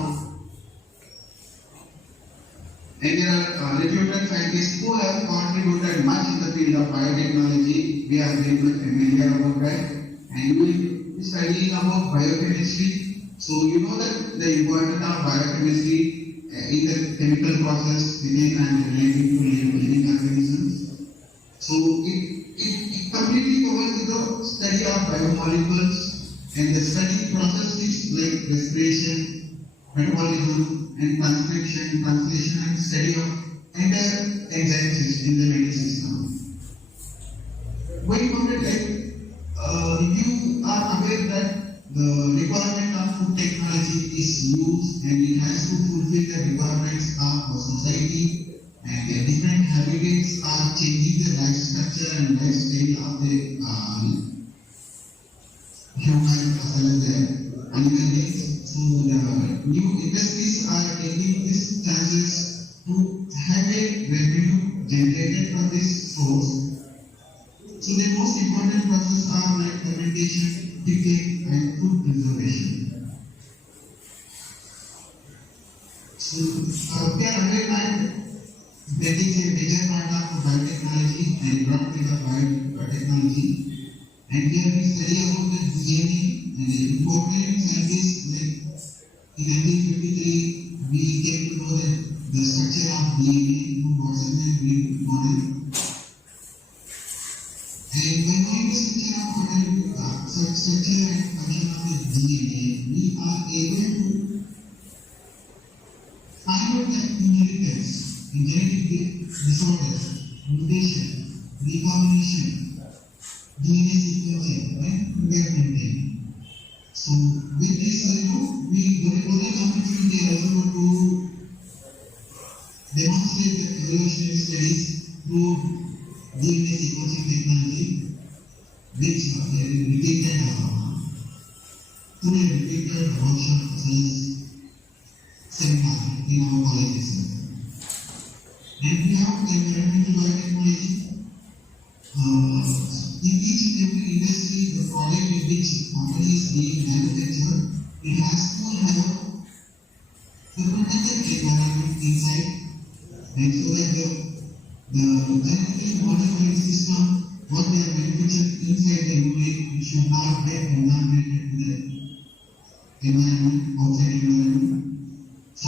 And there are reputed scientists who have contributed much in the field of biotechnology. We are very much familiar about that. And you will be studying about biochemistry. So you know that the importance of biochemistry in the chemical process within and relating to living organisms. So it completely covers the study of biomolecules, and the study processes like respiration, metabolism, and transcription, translation, and study of entire enzymes in the living system. Going forward, you are aware that the requirement of food technology is used, and it has to fulfill the requirements of the society, and the different habitats are changing the life structure and lifestyle of the human as well as the animal beings. So the new industries are taking these chances to have a revenue generated from this source. So the most important processes are like fermentation, picking, and food preservation. So we are aware that that is a major part of biotechnology and brought to the biotechnology. And here we study about the DNA and the important scientists like in 1953 we came to know that the structure of DNA through Watson and Crick model. And by knowing the structure and function of the DNA, we are able to find out that inheritance, genetic disorders, mutation, recombination, DNA sequencing, right, get maintained. So with this, we only completely they also want to demonstrate that evolutionary studies through DNA sequencing technology, which repeated workshops seminar in our colleges. And we have environmental biotechnology. In each and every industry, the product in which company is being manufactured, it has to have the protected environment inside, and so that the biological modified system, what they are manufactured inside the unit, should not get contaminated to the environment, outside environment. So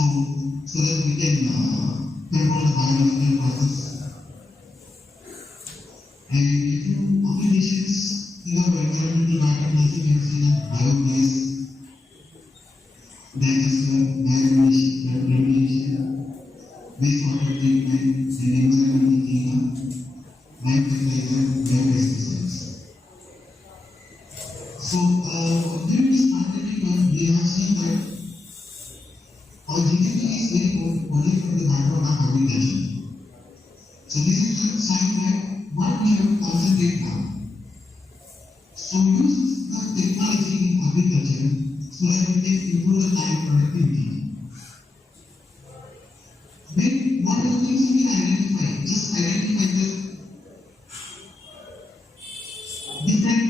that we can control the biological process. And if you applications in our environmental biotechnology, we have seen biogas, that is remediation, wastewater treatment, and environmental cleanup, bioffertilizer, biopesticides. So during this pandemic, we have seen that our GDP is very good only for the background of agriculture. So this is a sign that what we have to concentrate on. So use the technology in agriculture so that we can improve the time productivity. Then what are the things we can identify? Just identify the different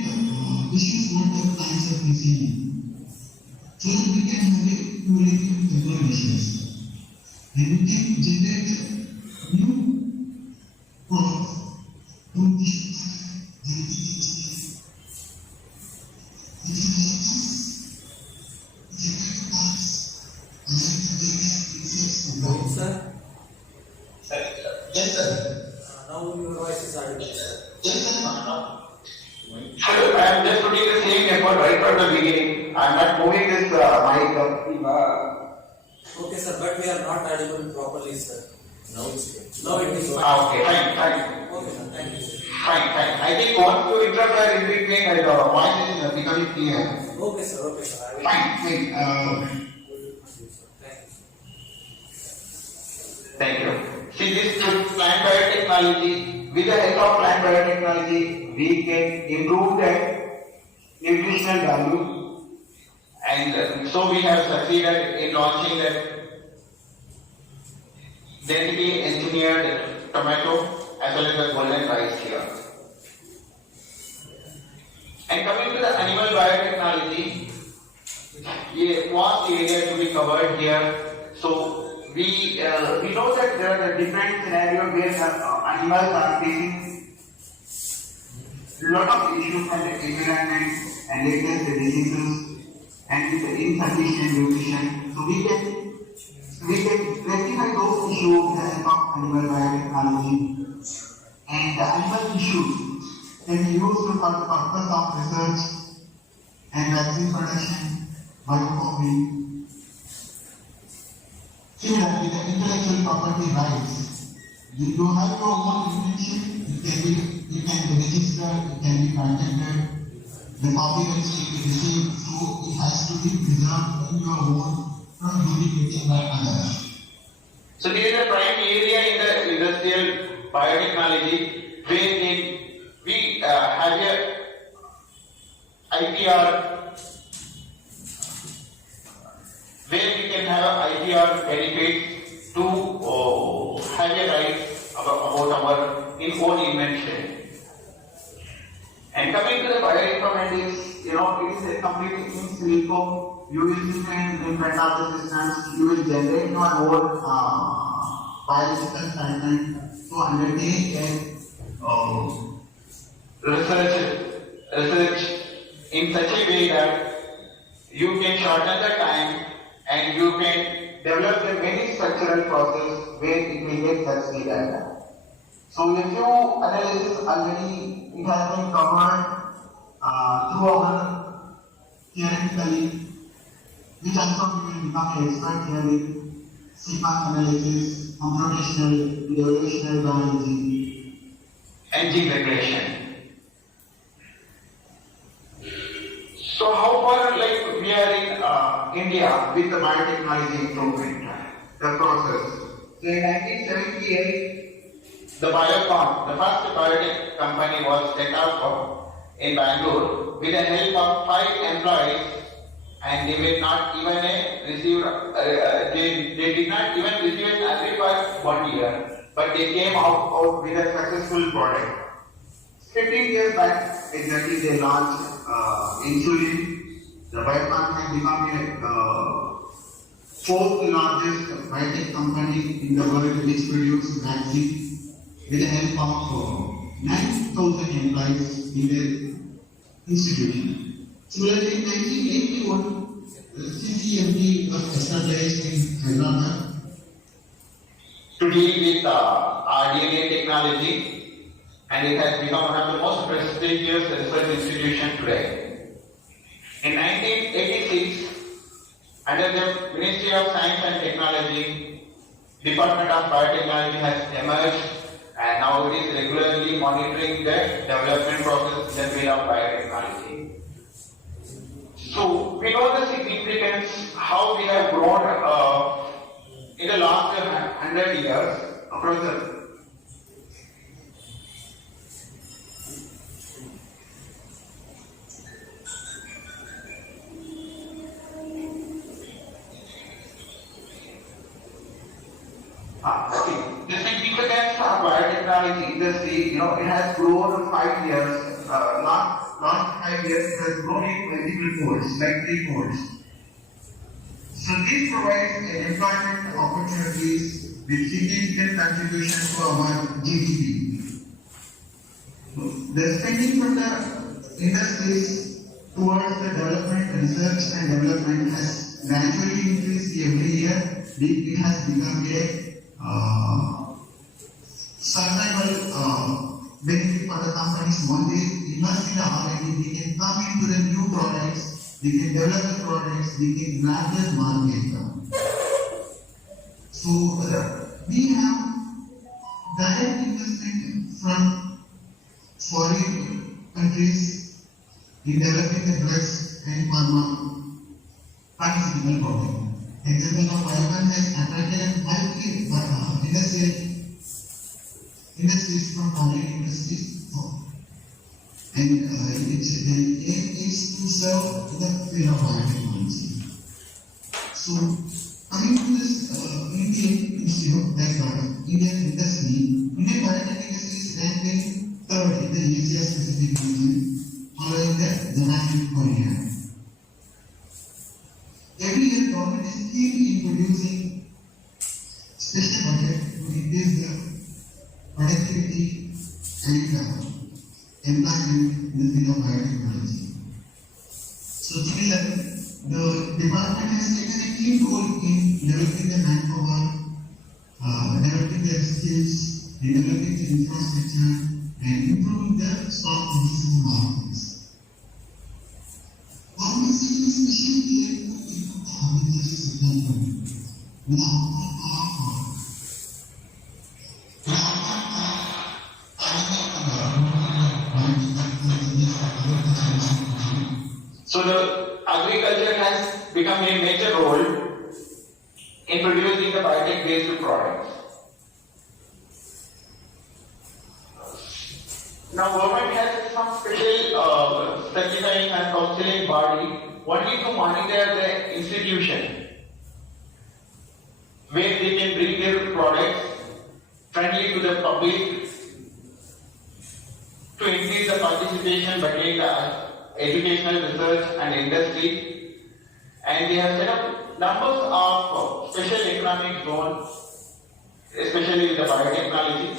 issues what our clients are facing. So that we can have a cumulative control issues. And we can generate new products through issues. Sir? Yes, sir. Now your voice is audible, sir. Yes, sir. Sir, I am just putting the same effort right from the beginning. I am not moving this mic. Okay, sir, but we are not audible properly, sir. Now it's good. Now it is fine. Okay, fine. Okay, sir, thank you, sir. Fine. I think once you interfere in between, the point is becoming clear. Okay, sir, I will. Fine. Thank you. See, this plant biotechnology, with the help of plant biotechnology, we can improve the nutritional value, and so we have succeeded in launching the genetically engineered tomato as well as the golden rice here. And coming to the animal biotechnology, a vast area to be covered here. So we know that there are different scenarios where animals are facing a lot of issues from the environment and latest diseases and with the insufficient nutrition. So we can rectify those issues with the help of animal biotechnology. And the animal issues can be used for the purpose of research and vaccine production, biofarming. Similarly, the intellectual property rights. You have your own invention, it can be registered, it can be patented, the copyrights can be received, so it has to be preserved in your own from duplicating by others. So there is a prime area in the industrial biotechnology where we have a IPR, where we can have an IPR benefit to have a right about our own invention. And coming to the bioinformatics, it is a completely in silico. You will see in front of the systems, you will generate your own biological content to undertake research in such a way that you can shorten the time and you can develop a very structural process where it will get such data. So a few analysis already it has been covered through our theoretically, which also we will become an expert here in CPAC analysis, computational, evolutionary biology, and gene regulation. So how far like we are in India with the biotechnology improvement, the process. So in 1978, the Biocon, the first biotech company was set up in Bangalore with the help of 5 employees, and they were not even received, they did not even receive an salary for 1 year, but they came out with a successful product. 15 years back, exactly, they launched insulin. The Biocon has become a 4th largest biotech company in the world which produces vaccine with the help of 9,000 employees in their institution. Similarly, in 1981, CCMP was established in Hyderabad to deal with DNA technology, and it has become one of the most prestigious research institutions today. In 1986, under the Ministry of Science and Technology, Department of Biotechnology has emerged, and now it is regularly monitoring the development process in the field of biotechnology. So we know the significance, how we have grown in the last 100 years across the the significance of biotechnology industry, it has grown 5 years. Last 5 years, it has grown in multiple folds, like 3 folds. So this provides employment opportunities with significant contribution to our GDP. The spending from the industries towards the development, research and development has gradually increased every year. It has become a survival benefit for the companies. One day invest in the R&D, they can come into the new products, they can develop the products, they can grab the market. So we have direct investment from foreign countries in developing the drugs and pharmaceutical products. Example of Biocon has attracted healthcare industries from foreign industries, and its aim is to serve the field of biotechnology. So, coming to this Indian Institute, Indian industry, Indian biotech industry is ranking 3rd in the Asia Pacific region, following Japan and Korea. Every year, government is keenly introducing special budget to increase the productivity and employment in the field of biotechnology. So, similarly, the department has taken a key role in developing the manpower, developing their skills, developing the infrastructure, and improving the stock medicine markets. Government is taking special care to improve the organization's development without So the agriculture has become a major role in producing the biotech-based products. Now, government has some special certifying and counseling body only to monitor the institution where they can bring their products friendly to the public to increase the participation between the educational research and industry, and they have set up numbers of special economic zones, especially with the biotechnology.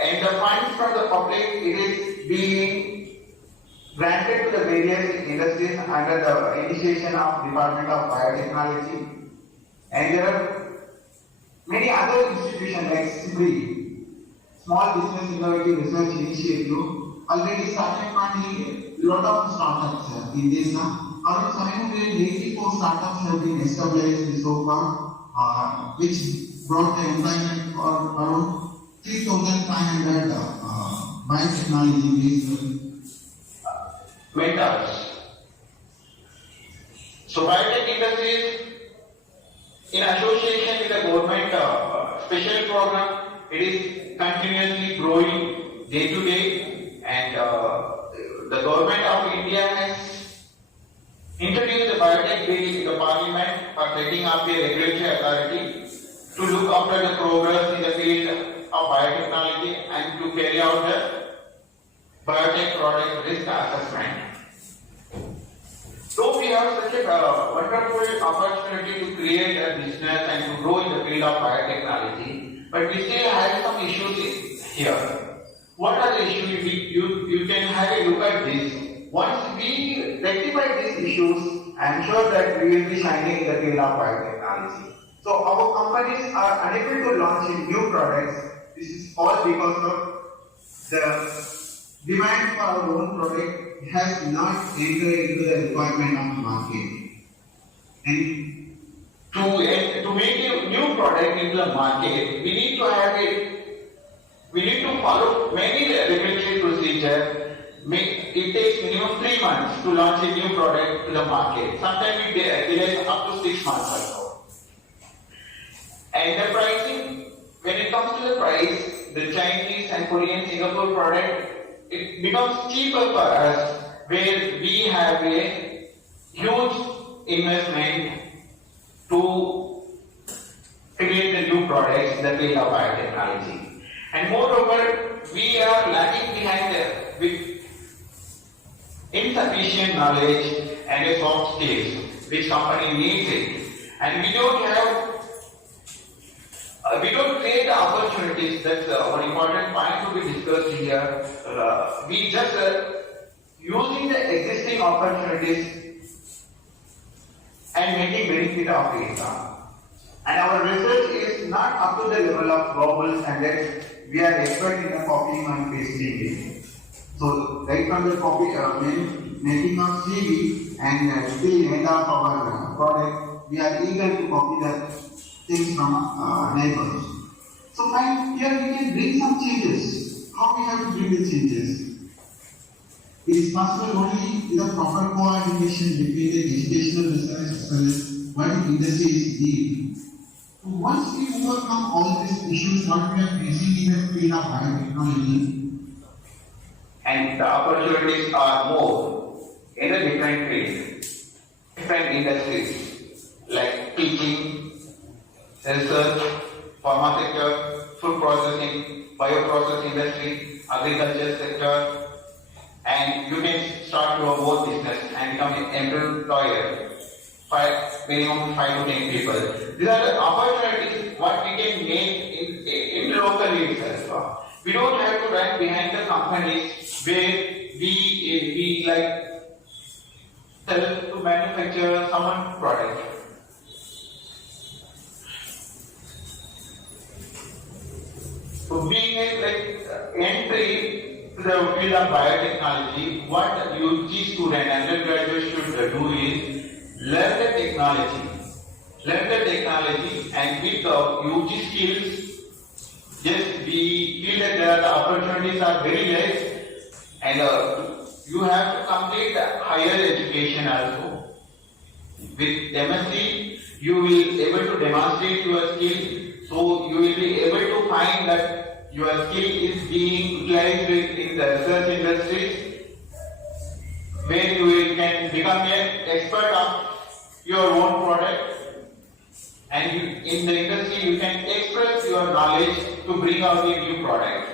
And the funds from the public, it is being granted to the various industries under the initiation of Department of Biotechnology. And there are many other institutions like SIBRI, Small Business Innovative Research Initiative, already started funding a lot of startups in this now. Around 784 startups have been established so far, which brought the employment for around 3,500 biotechnology mentors. So biotech industries, in association with the government special program, it is continuously growing day to day, and the government of India has introduced the biotech bill in the parliament for setting up a regulatory authority to look after the progress in the field of biotechnology and to carry out the biotech product risk assessment. So we have such a wonderful opportunity to create a business and to grow in the field of biotechnology, but we still have some issues here. What are the issues? You can have a look at this. Once we rectify these issues, I am sure that we will be shining in the field of biotechnology. So our companies are unable to launch new products. This is all because of the demand for our own product has not entered into the requirement of the market. And to make a new product into the market, we need to follow many regulatory procedures. It takes minimum 3 months to launch a new product to the market. Sometimes it delays up to 6 months or so. And the pricing, when it comes to the price, the Chinese and Korean Singapore product, it becomes cheaper for us, where we have a huge investment to create the new products in the field of biotechnology. And moreover, we are lagging behind with insufficient knowledge and a soft skills, which company needs it. And we don't create the opportunities. That's one important point to be discussed here. We just using the existing opportunities and making benefit of it. And our research is not up to the level of global standards. We are expert in the copying and pasting it. So right from the making of CV and till end of our product, we are eager to copy the things from neighbors. So here we can bring some changes. How we have to bring the changes? It is possible only with a proper coordination between the educational research as well as what the industry is needing. So once we overcome all these issues, what we are facing in the field of biotechnology, and the opportunities are more in the different fields, different industries like teaching, research, pharmaceutical, food processing, bioprocess industry, agriculture sector, and you can start your own business and become an employer. Minimum 5 to 10 people. These are the opportunities what we can make in locally itself. We don't have to run behind the companies where we like sell to manufacture someone's product. So being a entry to the field of biotechnology, what UG student, undergraduate should do is learn the technology, and with the UG skills, just we feel that the opportunities are very less, and you have to complete higher education also. With MSc, you will be able to demonstrate your skill, so you will be able to find that your skill is being utilized in the research industries, where you can become an expert of your own product, and in the industry you can express your knowledge to bring out a new product.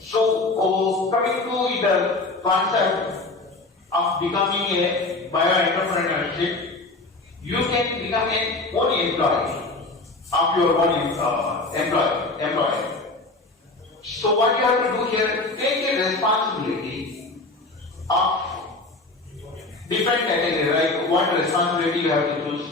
So coming to the concept of becoming a bio-entrepreneurship, you can become an own employee of your own employer. So what you have to do here, take a responsibility of different category, right? What responsibility you have to choose?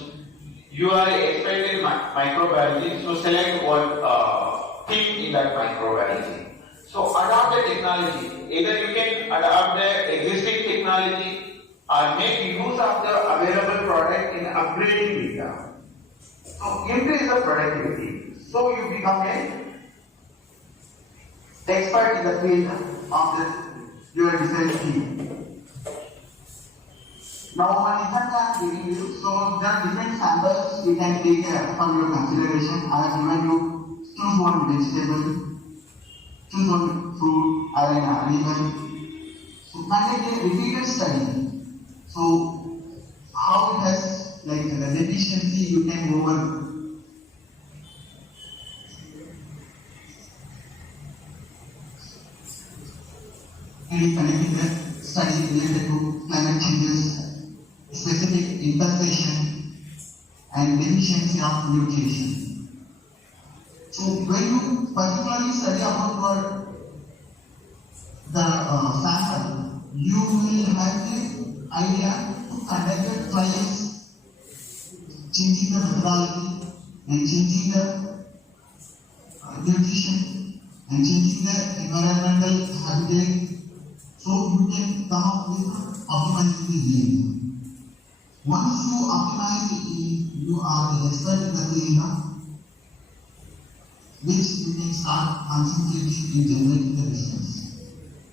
You are expert in microbiology, so select what thing in that microbiology. So adopt the technology. Either you can adopt the existing technology or make use of the available product in upgrading it. So increase the productivity. So you become an expert in the field of your research field. Now, one example I am giving you. So there are different samples you can take for your consideration. I have given you choose one vegetable, choose one fruit, or an animal. So conduct a repeated study. So how it has like the deficiency you can over. And connecting the study related to climate changes, specific infestation, and deficiency of nutrition. So when you particularly study about the sample, you will have the idea to conduct the trials, changing the methodology and changing the nutrition and changing the environmental habitat. So you can come up with optimizing the yield. Once you optimize the yield, you are the expert in the field, which you can start concentrating in generating the business.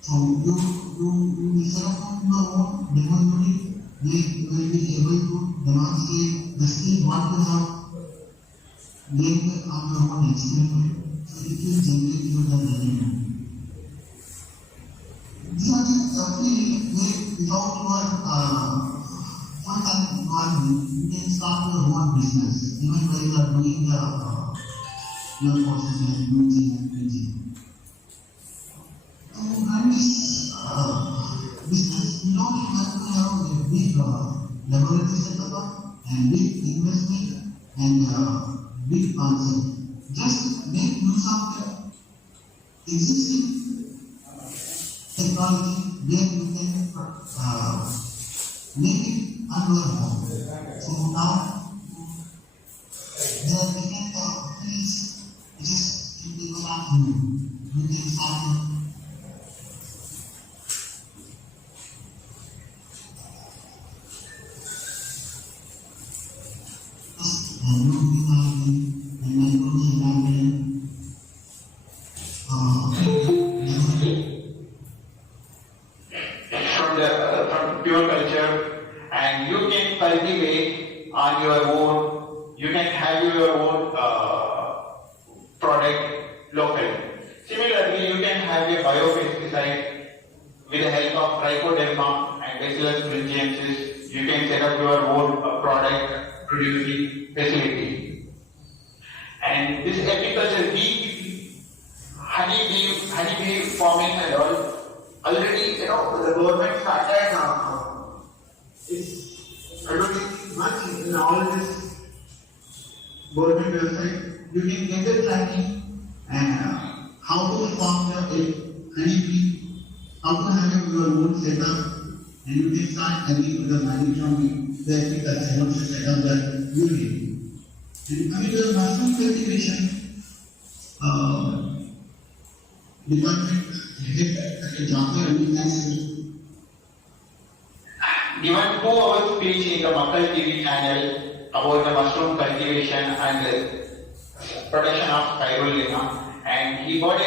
So you will set up your own demo unit where you will be able to demonstrate the skill what you have gained on your own experiment. So it will generate you the revenue. These are the field where without your full-time involvement, you can start your own business even while you are doing your courses like UG and PG. To run this business, you don't have to have a big laboratory setup and big investment and big concept. Just make use of the existing technology where you can make it on your own. So now there are different fields which is in the classroom. You can start from pure culture, and you can cultivate on your own. You can have your own product locally. Similarly, you can have a biopesticide with the help of trichoderma and Bacillus thuringiensis. You can set up your own product producing facility. And this apiculture, honeybee farming and all, already, the government started is advertising much in all this government website. You can get the tracking and how to farm the honeybee, how to have your own setup, and you can start having the money from the agriculture once you set up the unit. And coming to the mushroom cultivation, department head Dr. Ravi Nancy. Given 2 hours speech in the Makkal TV channel about the mushroom cultivation and production of spirulina, and he got a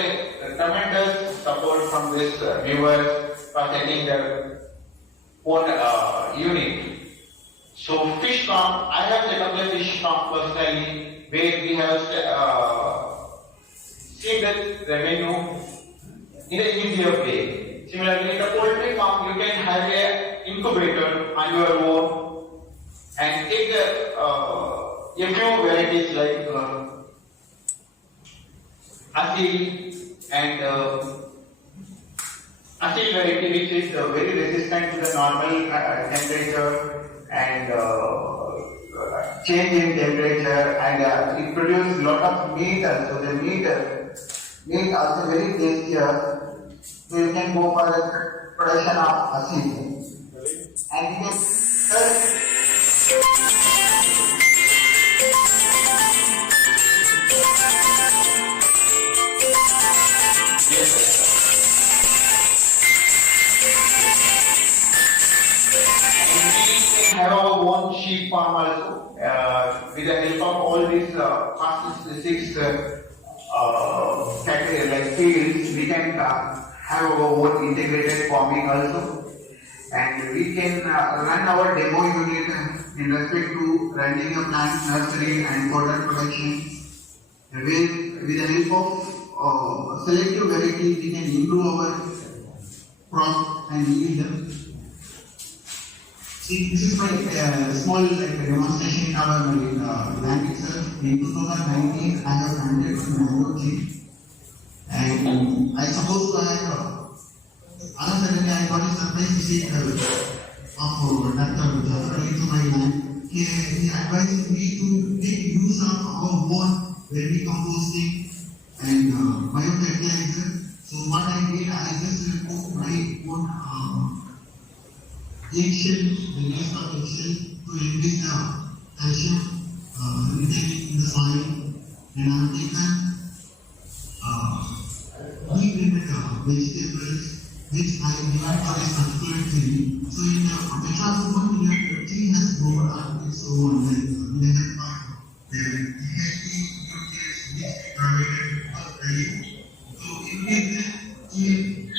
tremendous support from this viewers for setting their own unit. So fish farm, I have set up the fish farm personally, where we have seen the revenue in an easier way. Similarly, in the poultry farm, you can have an incubator on your own and take a few varieties like Asil and Asil variety, which is very resistant to the normal temperature and change in temperature, and it produces a lot of meat also. The meat also very tastier. So you can go for the production of Asil. And you can yes. help of all these six categories like fields, we can have our own integrated farming also. And we can run our demo unit in respect to running a plant nursery and fodder production. With the help of selective varieties, we can improve our crop and yield. See, this is my small demonstration in our land itself. In 2019, I have planted mango tree, and I suppose to have. Suddenly I got a surprise visit of Dr. Jaffer into my land. He advised me to make use of our own vermicomposting and biofertilizer. So what I did, I just removed my own eggshell, the rest of eggshell, to increase the calcium retaining in the soil. And I have taken deep vegetables which I divide for a particular tree. So in a measure of 1 million, the tree has grown on its own in the help of the healthy nutrients which provided for the tree. So in this tree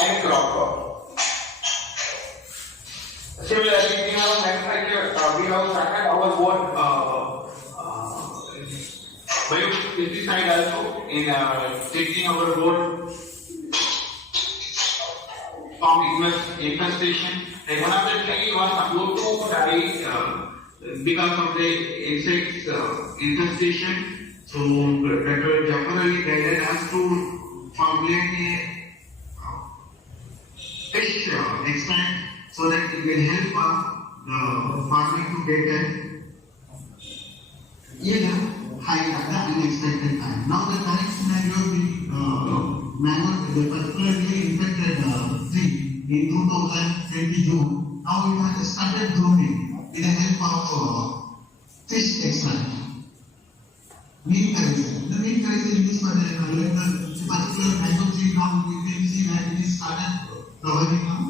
and crop. Similarly, we have manufactured, we have started our own biopesticide also in taking our own infestation. And one of the trees was about to die because of the insects infestation. So Dr. Jaffer Ali guided us to formulate a fish extract so that it will help the farming to get a yield high at the unexpected time. Now the current scenario, the particularly infected tree in 2020 June, now it has started blooming with the help of fish extract. Neem keratin. The neem keratin used for the particular mango tree, now we can see that it is started flowering now.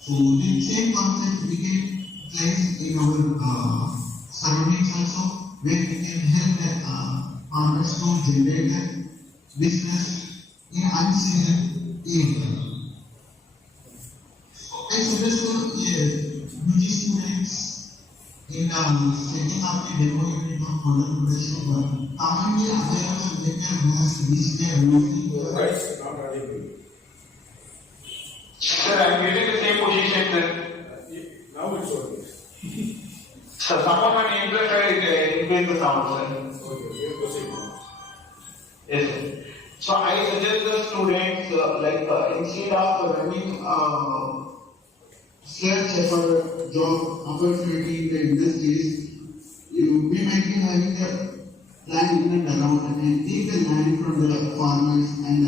So the same concept we can place in our surroundings also, where we can help the farmers to generate the business in unseasoned area. I suggest to UG students in setting up the demo unit of fodder production, commonly available later mass which they are using. Voice not audible. Sir, I am using the same position, sir. Now it's okay. So some of my neighbors increase the sound, sir. Okay, you proceed now. Yes, sir. So I suggest the students instead of running search for job opportunity in the industries, we might be having a land in and around and take the land from the farmers and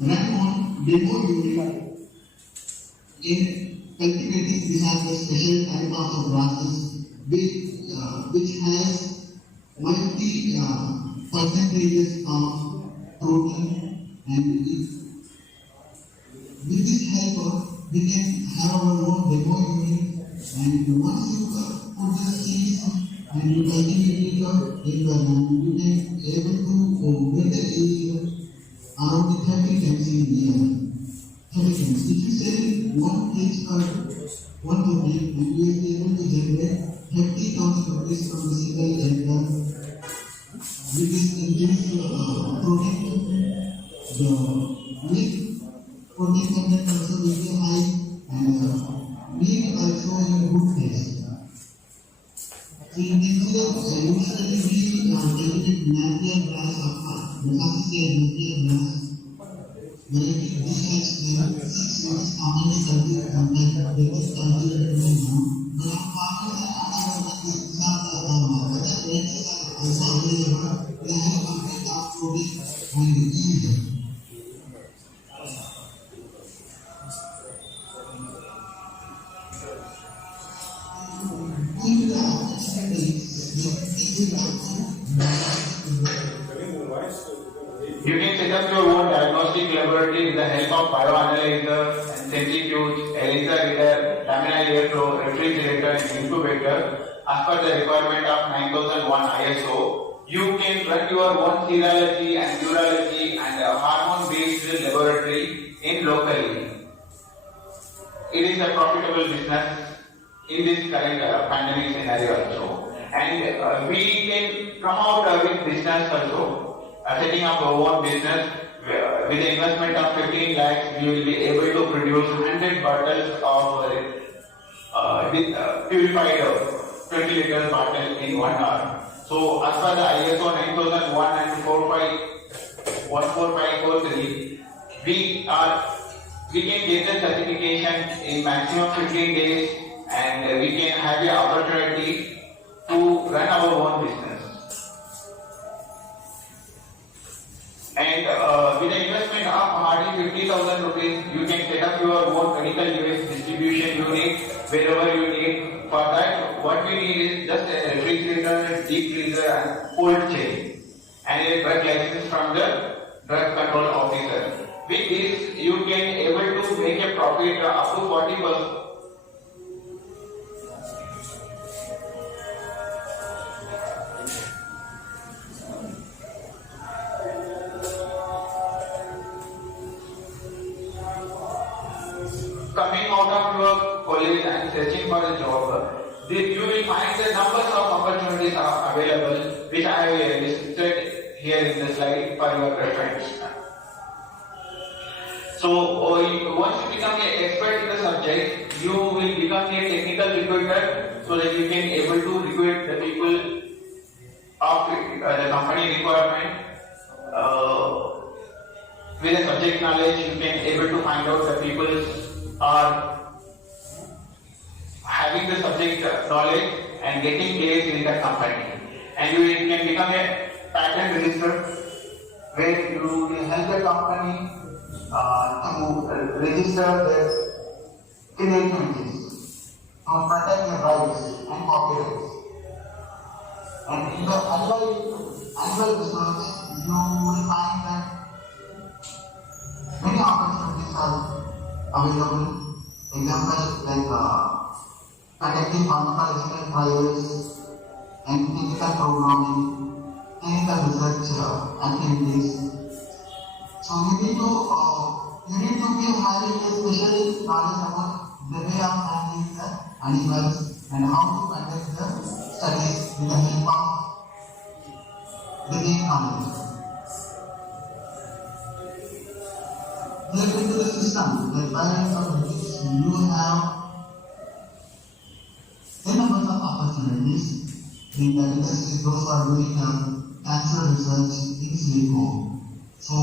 run on demo unit in cultivating. We have a special type of grasses which has multi percentages of protein, and with this help we can have our own demo unit, and once you put the seeds and you cultivate it in the land, you can able to get the yield around 30 times in a year. 30 times. If you sell 1 kg per 1 protein, and you will be able to generate 30,000 rupees from the single area. With this increased protein, the milk protein content also will be high, and milk also in good taste. So in this usually we cultivate napier grass of the napier grass. Variety this has 6 months commonly cultivated now. But farmers are other places are also available. They have complete protein and yield. You can set up your own diagnostic laboratory with the help of bioanalyzer, centrifuge, ELISA reader, laminar airflow, refrigerator, and incubator. As as per the requirement of 9001 ISO, you can run your own serology and urology and hormone-based laboratory in locally. It is a profitable business in this current pandemic scenario also. And we can come out with business also, setting up our own business. With the investment of 15 lakhs, we will be able to produce 100 bottles of purified 20 liters bottle in 1 hour. So as per the ISO 9001 and 14543, we can get the certification in maximum 15 days, and we can have the opportunity to run our own business. And with the investment of hardly 50,000 rupees, you can set up your own medical device distribution unit wherever you need. For that, what we need is just a refrigerator, deep freezer, and cold chain, and a drug license from the drug control officer. With this, you can able to make a profit up to 40%. Coming out of your college and searching for a job, you will find the numbers of opportunities are available, which I have listed here in the slide for your reference. So, once you become an expert in the subject, you will become a technical recruiter, so that you can able to recruit the people of the company requirement. With the subject knowledge, you can able to find out the people are having the subject knowledge and getting placed in the company, and you can become a patent register, where you will help the company to register their creativities, to protect their rights and copyrights. And in the annual research, you will find that many opportunities are available. Example like conducting pharmacological trials and clinical programming, clinical research activities. So you need to be having a special knowledge about the way of handling the animals and how to conduct the studies with the help of the knowledge. Into the system, like parents of this, you have a number of opportunities in the industry. Those who are doing cancer research in silico. So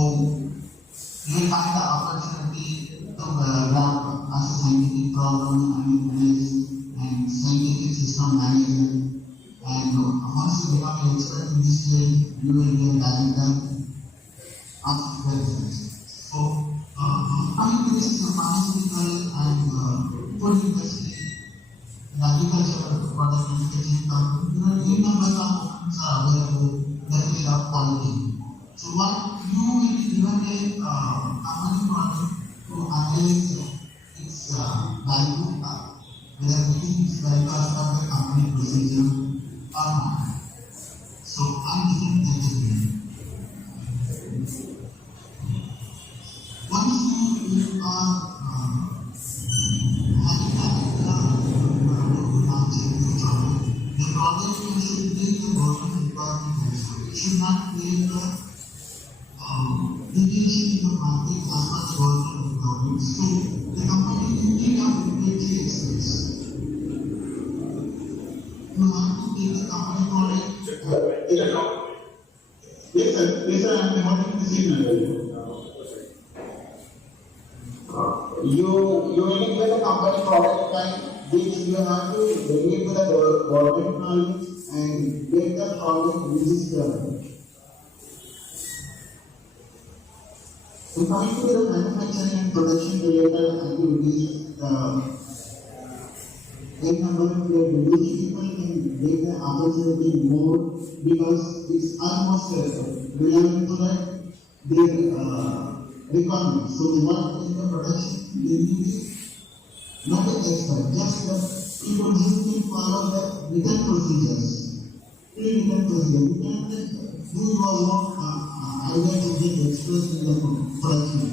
you will find the opportunity to grab as a scientific problem analyst and scientific system manager. And once you become an expert in this field, you will be a director of the research. So coming to this pharmaceutical and food industry, and agricultural product manufacturing company, numbers of options are available in the field of quality. So what you will be given a company product to analyze its value, whether it is value as per the company procedure or not. So I'm giving that. Once you are having the project should be the government requirement also. It should not be the deviation in the market as per the government requirements. So the company in need of regulatory experts. You have to take the company product. Yes, sir, I am promoting the signal. You will get a company product line which you have to bring to the government knowledge and get the product registered. So coming to the manufacturing and production related activities, in number of people can get the opportunity more because it's almost relevant to their requirements. So what is the production? They need not an expert, just the people have to follow the written procedures. Pre-written procedure. We can do your own ideas to get expressed in the production.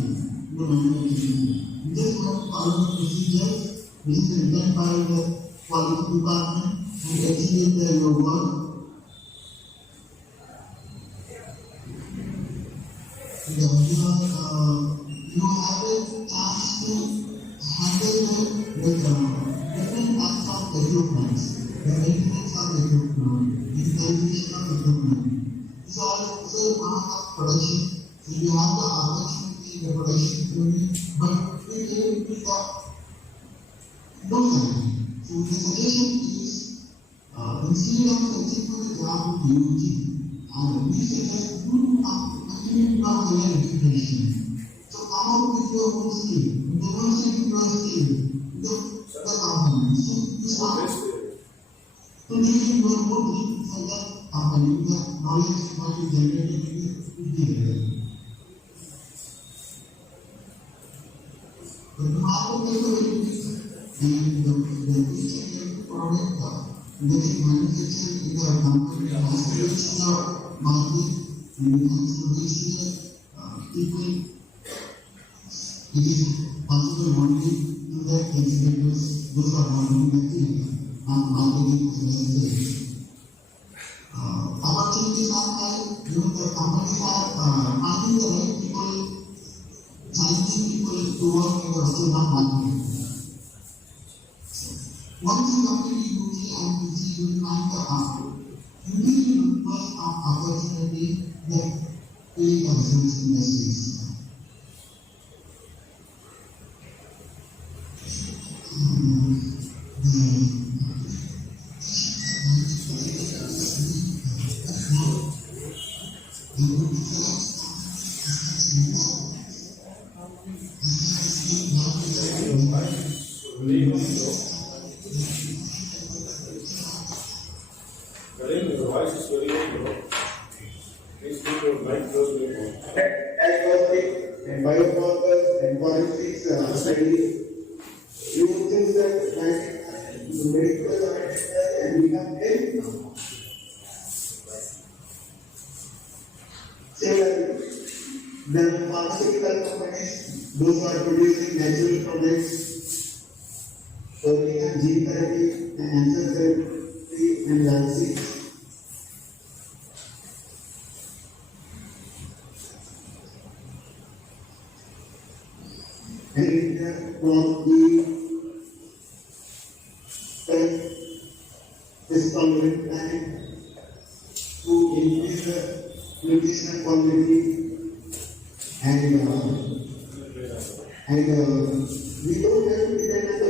You just have to follow the procedures which is written by the quality department and execute your work. You have a chance to handle with different types of equipment, the maintenance of equipment, utilization of equipment. It's also part of production. So you have the opportunity in the production unit, but we need to do something. So the suggestion is, instead of searching for the job with UG, we suggest do continue your higher education. So come out with your own skill, demonstrate your skill, the company. So you start to make your own dream for the company, the knowledge what you generated with the area. The market is very big, and the each and every product that is manufactured in the company has to reach the market and it has to reach the people. It is possible only to the executives, those are working with the marketing sales. Opportunities are high, even the companies are finding the right people, challenging people to work in the restaurant market. Once you complete UG and PG, you will find the you need to look for opportunity that really concerns industries. Your voice is very low. Please keep your mic close to your mouth. Diagnostic and biomarkers and forensics studies. You would think that medical and become health. Similarly, the pharmaceutical companies, those who are producing natural products, working on gene therapy and cancer therapy and vaccines. And from this tolerant planning to increase the nutritional quality and we don't have to depend on the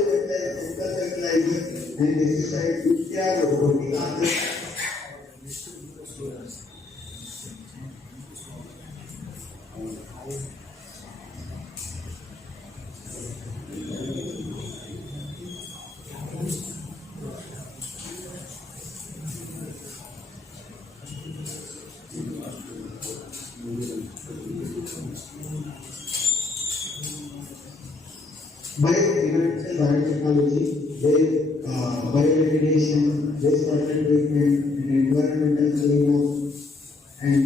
fertilizer and pesticide. We are working on this. Biotechnology, bioremediation, waste water treatment, and environmental cleanup, and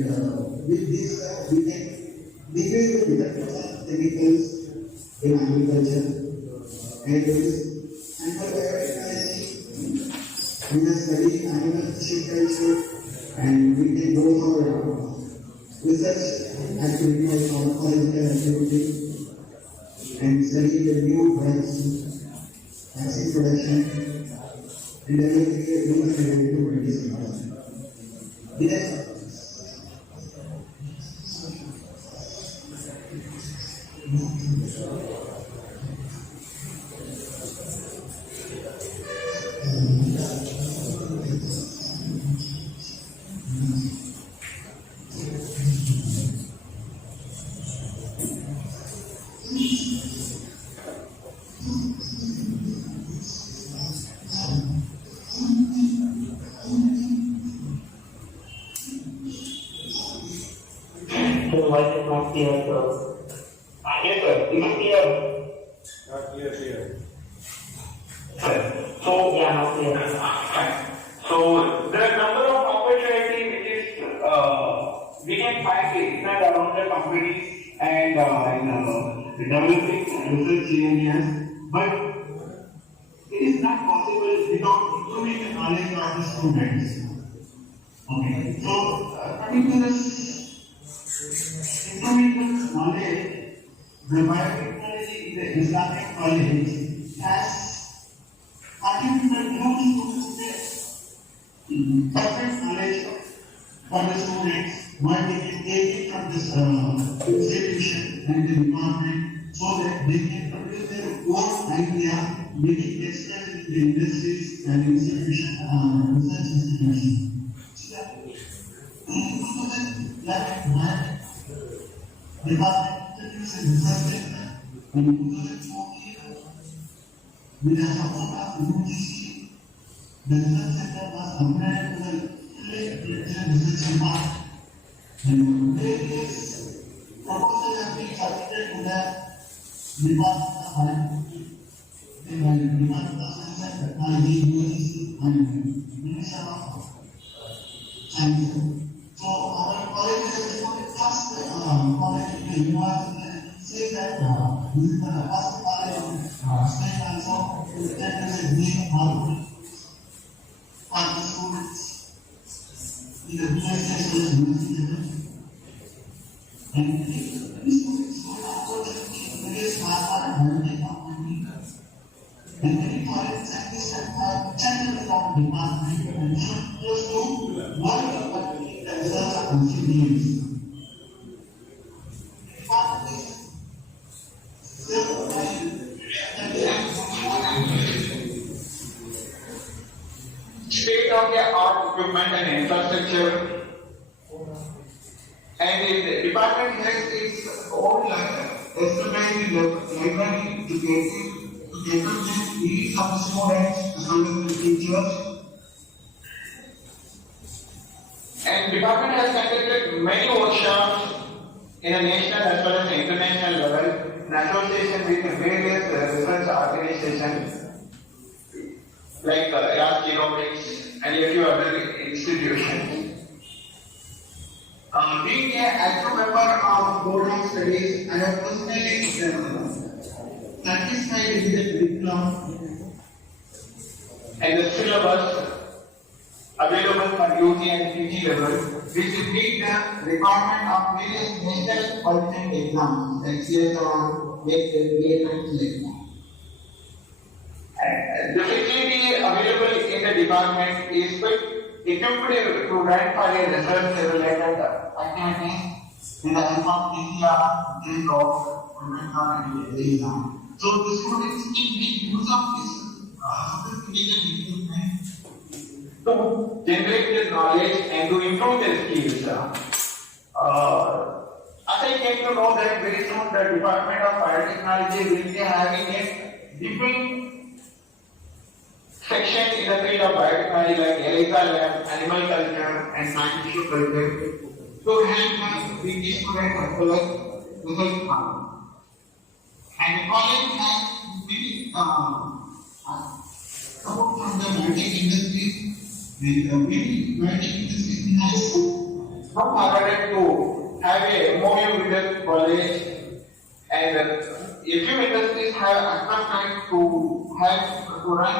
with this we can decrease the dependence of chemicals in agriculture, and for biotechnology, we are studying animal tissue culture, and we can go for research activity like pharmacological activity. And study the new drugs, vaccine production, and developing a new and innovative medicine. Yes. The voice is not clear, sir. Yes, sir. Is it clear? Not clear. Sir. So So, Yeah, now clear. fine. So there are number of opportunities which is we can find it around the companies and in developing research areas, but it is not possible without improving the knowledge of the students. Okay, so coming to this improving the knowledge, the biotechnology in the Islamic college has contributed huge to perfect knowledge for the students while they can take it from this institution and the department so that they can produce their own idea, making express in the industries and institution, research institutions. So that department introduced a research center in 2014 with the support of UGC. The research center was upgraded to the research department. And various proposals have been submitted to the Department of Biology, the Department of Science and Technology, UGC, and Ministry of Science. So our college is the first college in the university says that this is the first college in state also that is a new Harvard for the students in the university. And these students will also various Harvard and biotech companies and many foreign scientists and general from department and those who work in the research and engineers. State-of-the-art equipment and infrastructure, and the department has its own estimated library to cater to needs of the students as well as the teachers. And department has conducted many workshops in a national as well as international level in association with various research organizations like Iraq Genomics and a few other institutions. Being an active member of Board of Studies, I have personally satisfied with the curriculum and the syllabus available for UG and PG level, which meet the requirement of various national qualifying exams like CSR, GATE, and SELECT. The facility available in the department is equipped to run for a research-related activities with the help of PCR, JDOC, and exam. So the students can make use of this sophisticated equipment to generate their knowledge and to improve their skills. As I came to know that very soon the Department of Biotechnology will be having a different section in the field of biotechnology like ELISA lab, animal culture, and scientific culture to help with the students as well as research farm. And the college has many support from the biotech industry. And many biotech industry has come forward to have a MOU with the college, and a few industries have accepted to have to run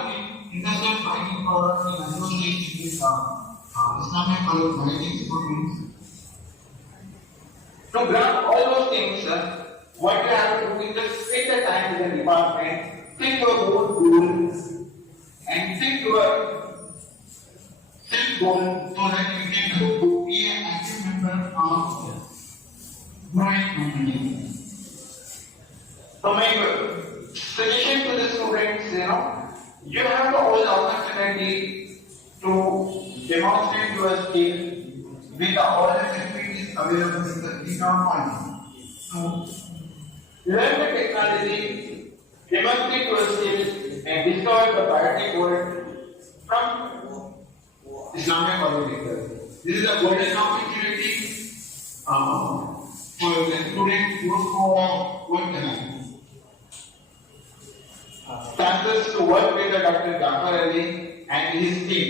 industrial training programs in association with Islamic College biotech students. To grab all those things, what you have to do is just take the time with the department, pick your own goals, and pick your self goal so that you can be an active member of growing company. So my suggestion to the students, you have all the opportunity to demonstrate your skill with all the facilities available in the economy. So, learn the technology, demonstrate your skill, and discover the biotech world from Islamic College. This is a golden opportunity for the students who are working. Chances to work with Dr. Jafar Ali and his team.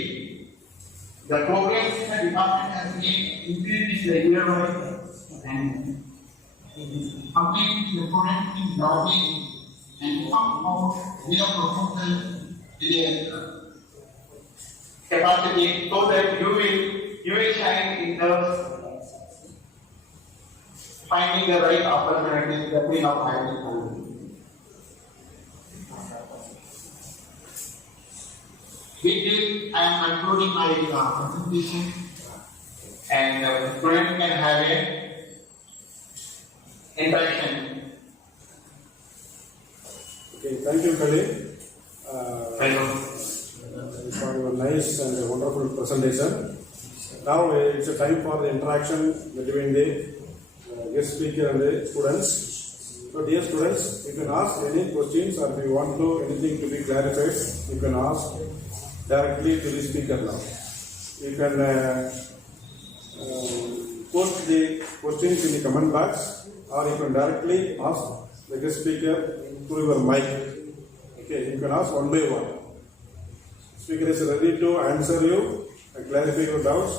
The progress in the department has been increasing the year by and completing the product in developing and come out with a proposal in a capacity so that you will shine in the finding the right opportunities that we have found. With this, I am concluding my presentation, and the student can have a interaction. Okay, thank you, Khalid. Welcome. For your nice and wonderful presentation. Now it's a time for the interaction between the guest speaker and the students. So dear students, you can ask any questions, or if you want to anything to be clarified, you can ask directly to the speaker now. You can post the questions in the comment box, or you can directly ask the guest speaker through your mic. Okay, you can ask one by one. Speaker is ready to answer you and clarify your doubts,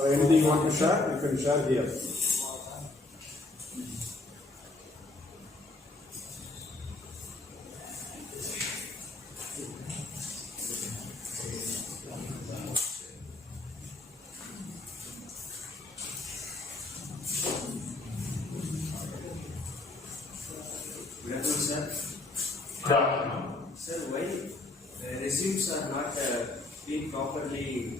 or anything you want to share, you can share here. Good afternoon, sir. Good afternoon. Sir, why resumes are not being properly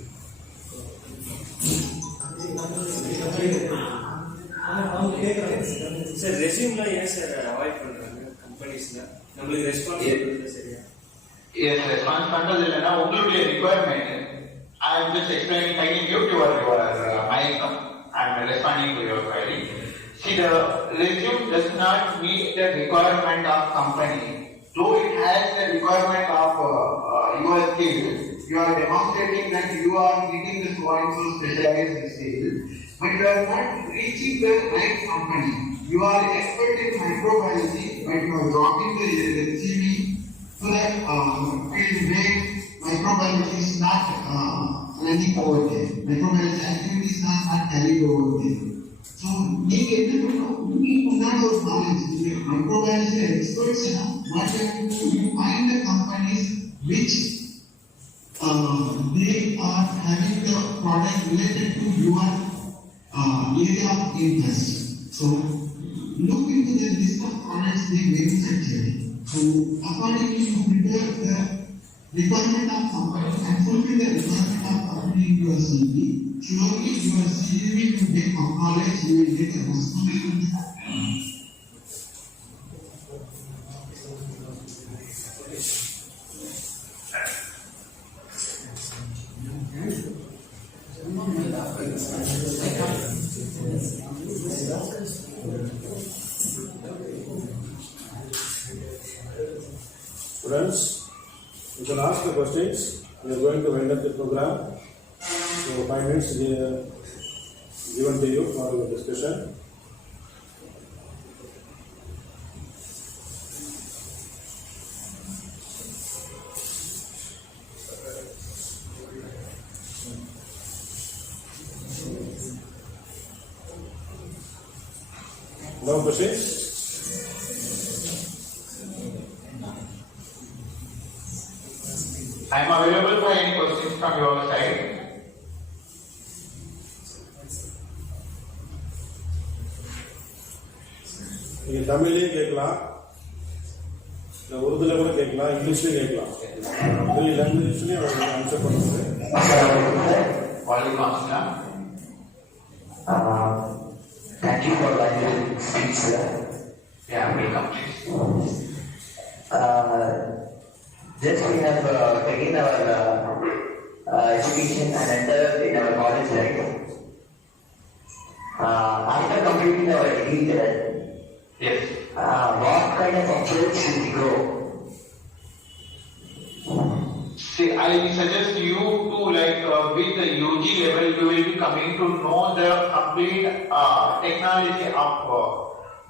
sir, resume la yes sir avoid பண்றாங்க கம்பெனிஸ்ல நமக்கு response பண்றது சரியா Yes, response control is a requirement. I am just explaining, taking you to your mic. I am responding to your query. See, the resume does not meet the requirement of company. Though it has the requirement of your skill, you are demonstrating that you are meeting the so-and-so specialized skill, but you are not reaching the right company. You are expert in microbiology, but you are dropping the CV to that field where microbiology is not running over there. Microbiology activities are not carried over there. So, you get to know knowledge. Microbiology experts, what you have to do, you find the companies which they are having the product related to your area of interest. So, look into the list of products they manufacture. So, accordingly, you prepare the requirement of company and fulfill the requirement of company in your CV. Surely, your CV will get acknowledged, you will get a responsibility. Students, you can ask the questions. We are going to wind up the program. So 5 minutes given to you for your discussion. No questions? I am available for any questions from your side. நீங்க தமிழ்லயே கேட்கலாம், உருதுல கூட கேட்கலாம், இங்கிலீஷ்லயும் கேட்கலாம். 3 லாங்குவேஜ்லயும் answer பண்ணுவாங்க. Thank you for letting me speak, sir. Yeah, welcome. Just we have taken our education and entered in our college life. After completing our degree, Yes. What kind of approach should we go? See, I suggest you to with the UG level, you will be coming to know the complete technology of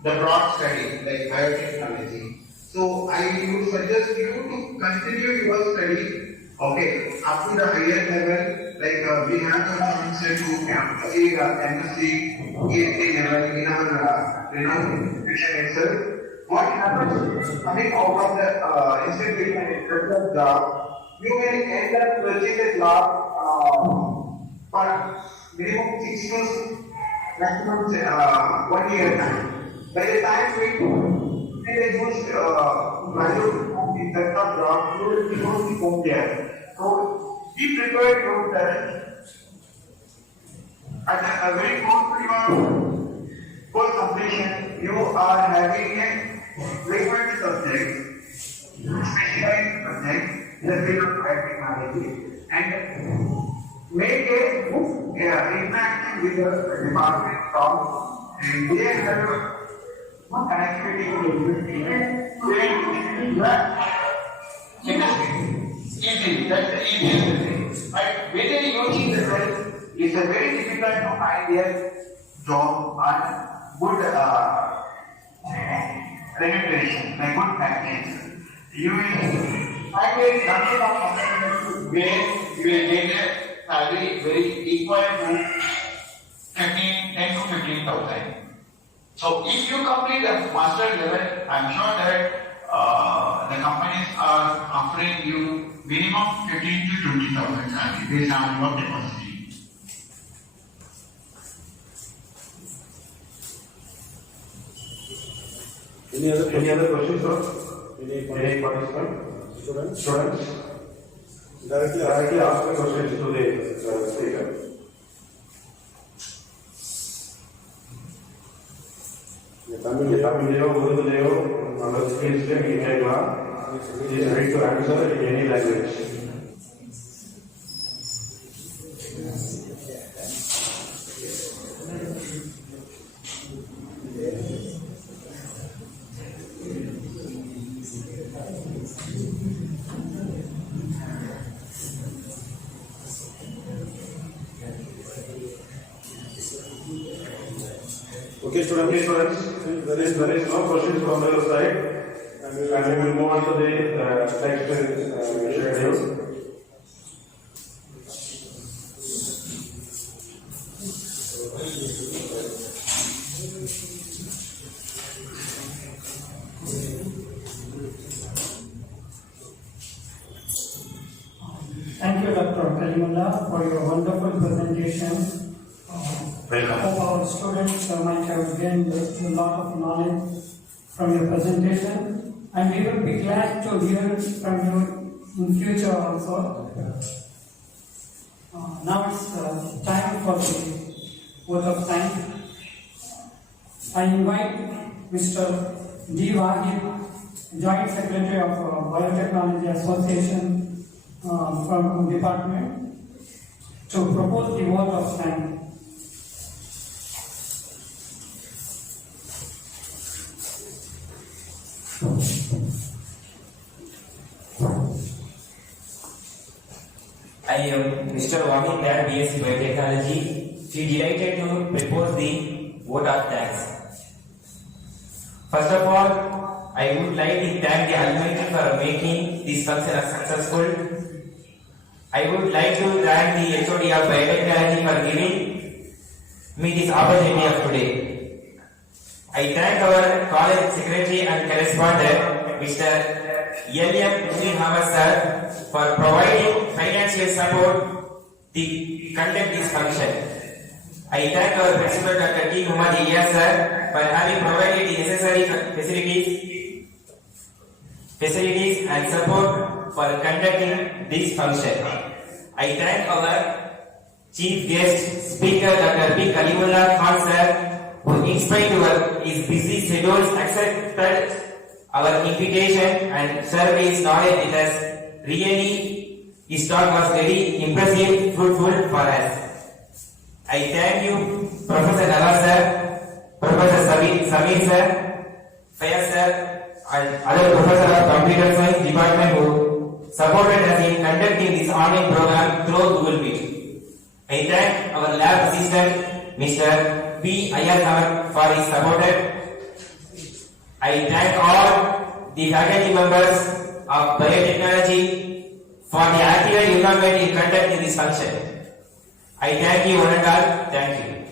the broad study, like biotechnology. So I would suggest you to continue your study, okay, up to the higher level. Like we have the chance to MSc level in our institution itself. What happens coming out of the institution itself, job, you will end up purchasing a job for minimum 6 months, maximum 1 year time. By the time we use value in terms of job, you will be going to go there. So be prepared yourself at a very good for completion. You are having a frequent subject, specialized subject in the field of technology, and make a good interaction with the department from, and they have connectivity to easy. That's the easiest thing. But whether using the self is a very difficult to find a job and good remuneration, like good package. You will find a number of companies where you will get a salary very equal to 10 to 15,000. So if you complete the master level, I'm sure that the companies are offering you minimum 15 to 20,000 salary based on your capacity. Any other questions, sir? Any participant? Students? Directly ask the questions to the speaker. தமிழ்லையோ உருதுலையோ நம்ம ஸ்கில்ஸ்ல நீங்க கேட்கலாம். Is ready to answer in any language. Okay, students, there is no questions from your side, and we will move on to the next schedule. Thank you, Dr. Kalimullah, for your wonderful presentation. Welcome. Hope our students might have gained a lot of knowledge from your presentation, and we will be glad to hear from you in future also. Now it's time for the vote of thanks. I invite Mr. D. Wahid, Joint Secretary of Biotechnology Association from department, to propose the vote of thanks. I am Mr. Wahid Nair, BSc Biotechnology. Feel delighted to propose the vote of thanks. First of all, I would like to thank the Almighty for making this function successful. I would like to thank the HOD of Biotechnology for giving me this opportunity of today. I thank our college secretary and correspondent, Mr. L.M. Muslim Hamad sir, for providing financial support to conduct this function. I thank our principal Dr. T. Muhammad Ilyas sir for having provided the necessary facilities and support for conducting this function. I thank our chief guest speaker Dr. P. Kalimullah Khan sir, who in spite of his busy schedules accepted our invitation and served his knowledge with us. Really, his talk was very impressive, fruitful for us. I thank you, Professor Nawaz sir, Professor Samir sir, Fayaz sir, and other professors of Computer Science Department who supported us in conducting this online program through Google Meet. I thank our lab assistant, Mr. P. Ayaz Ahmed, for his support. I thank all the faculty members of biotechnology for the active involvement in conducting this function. I thank you one and all. Thank you.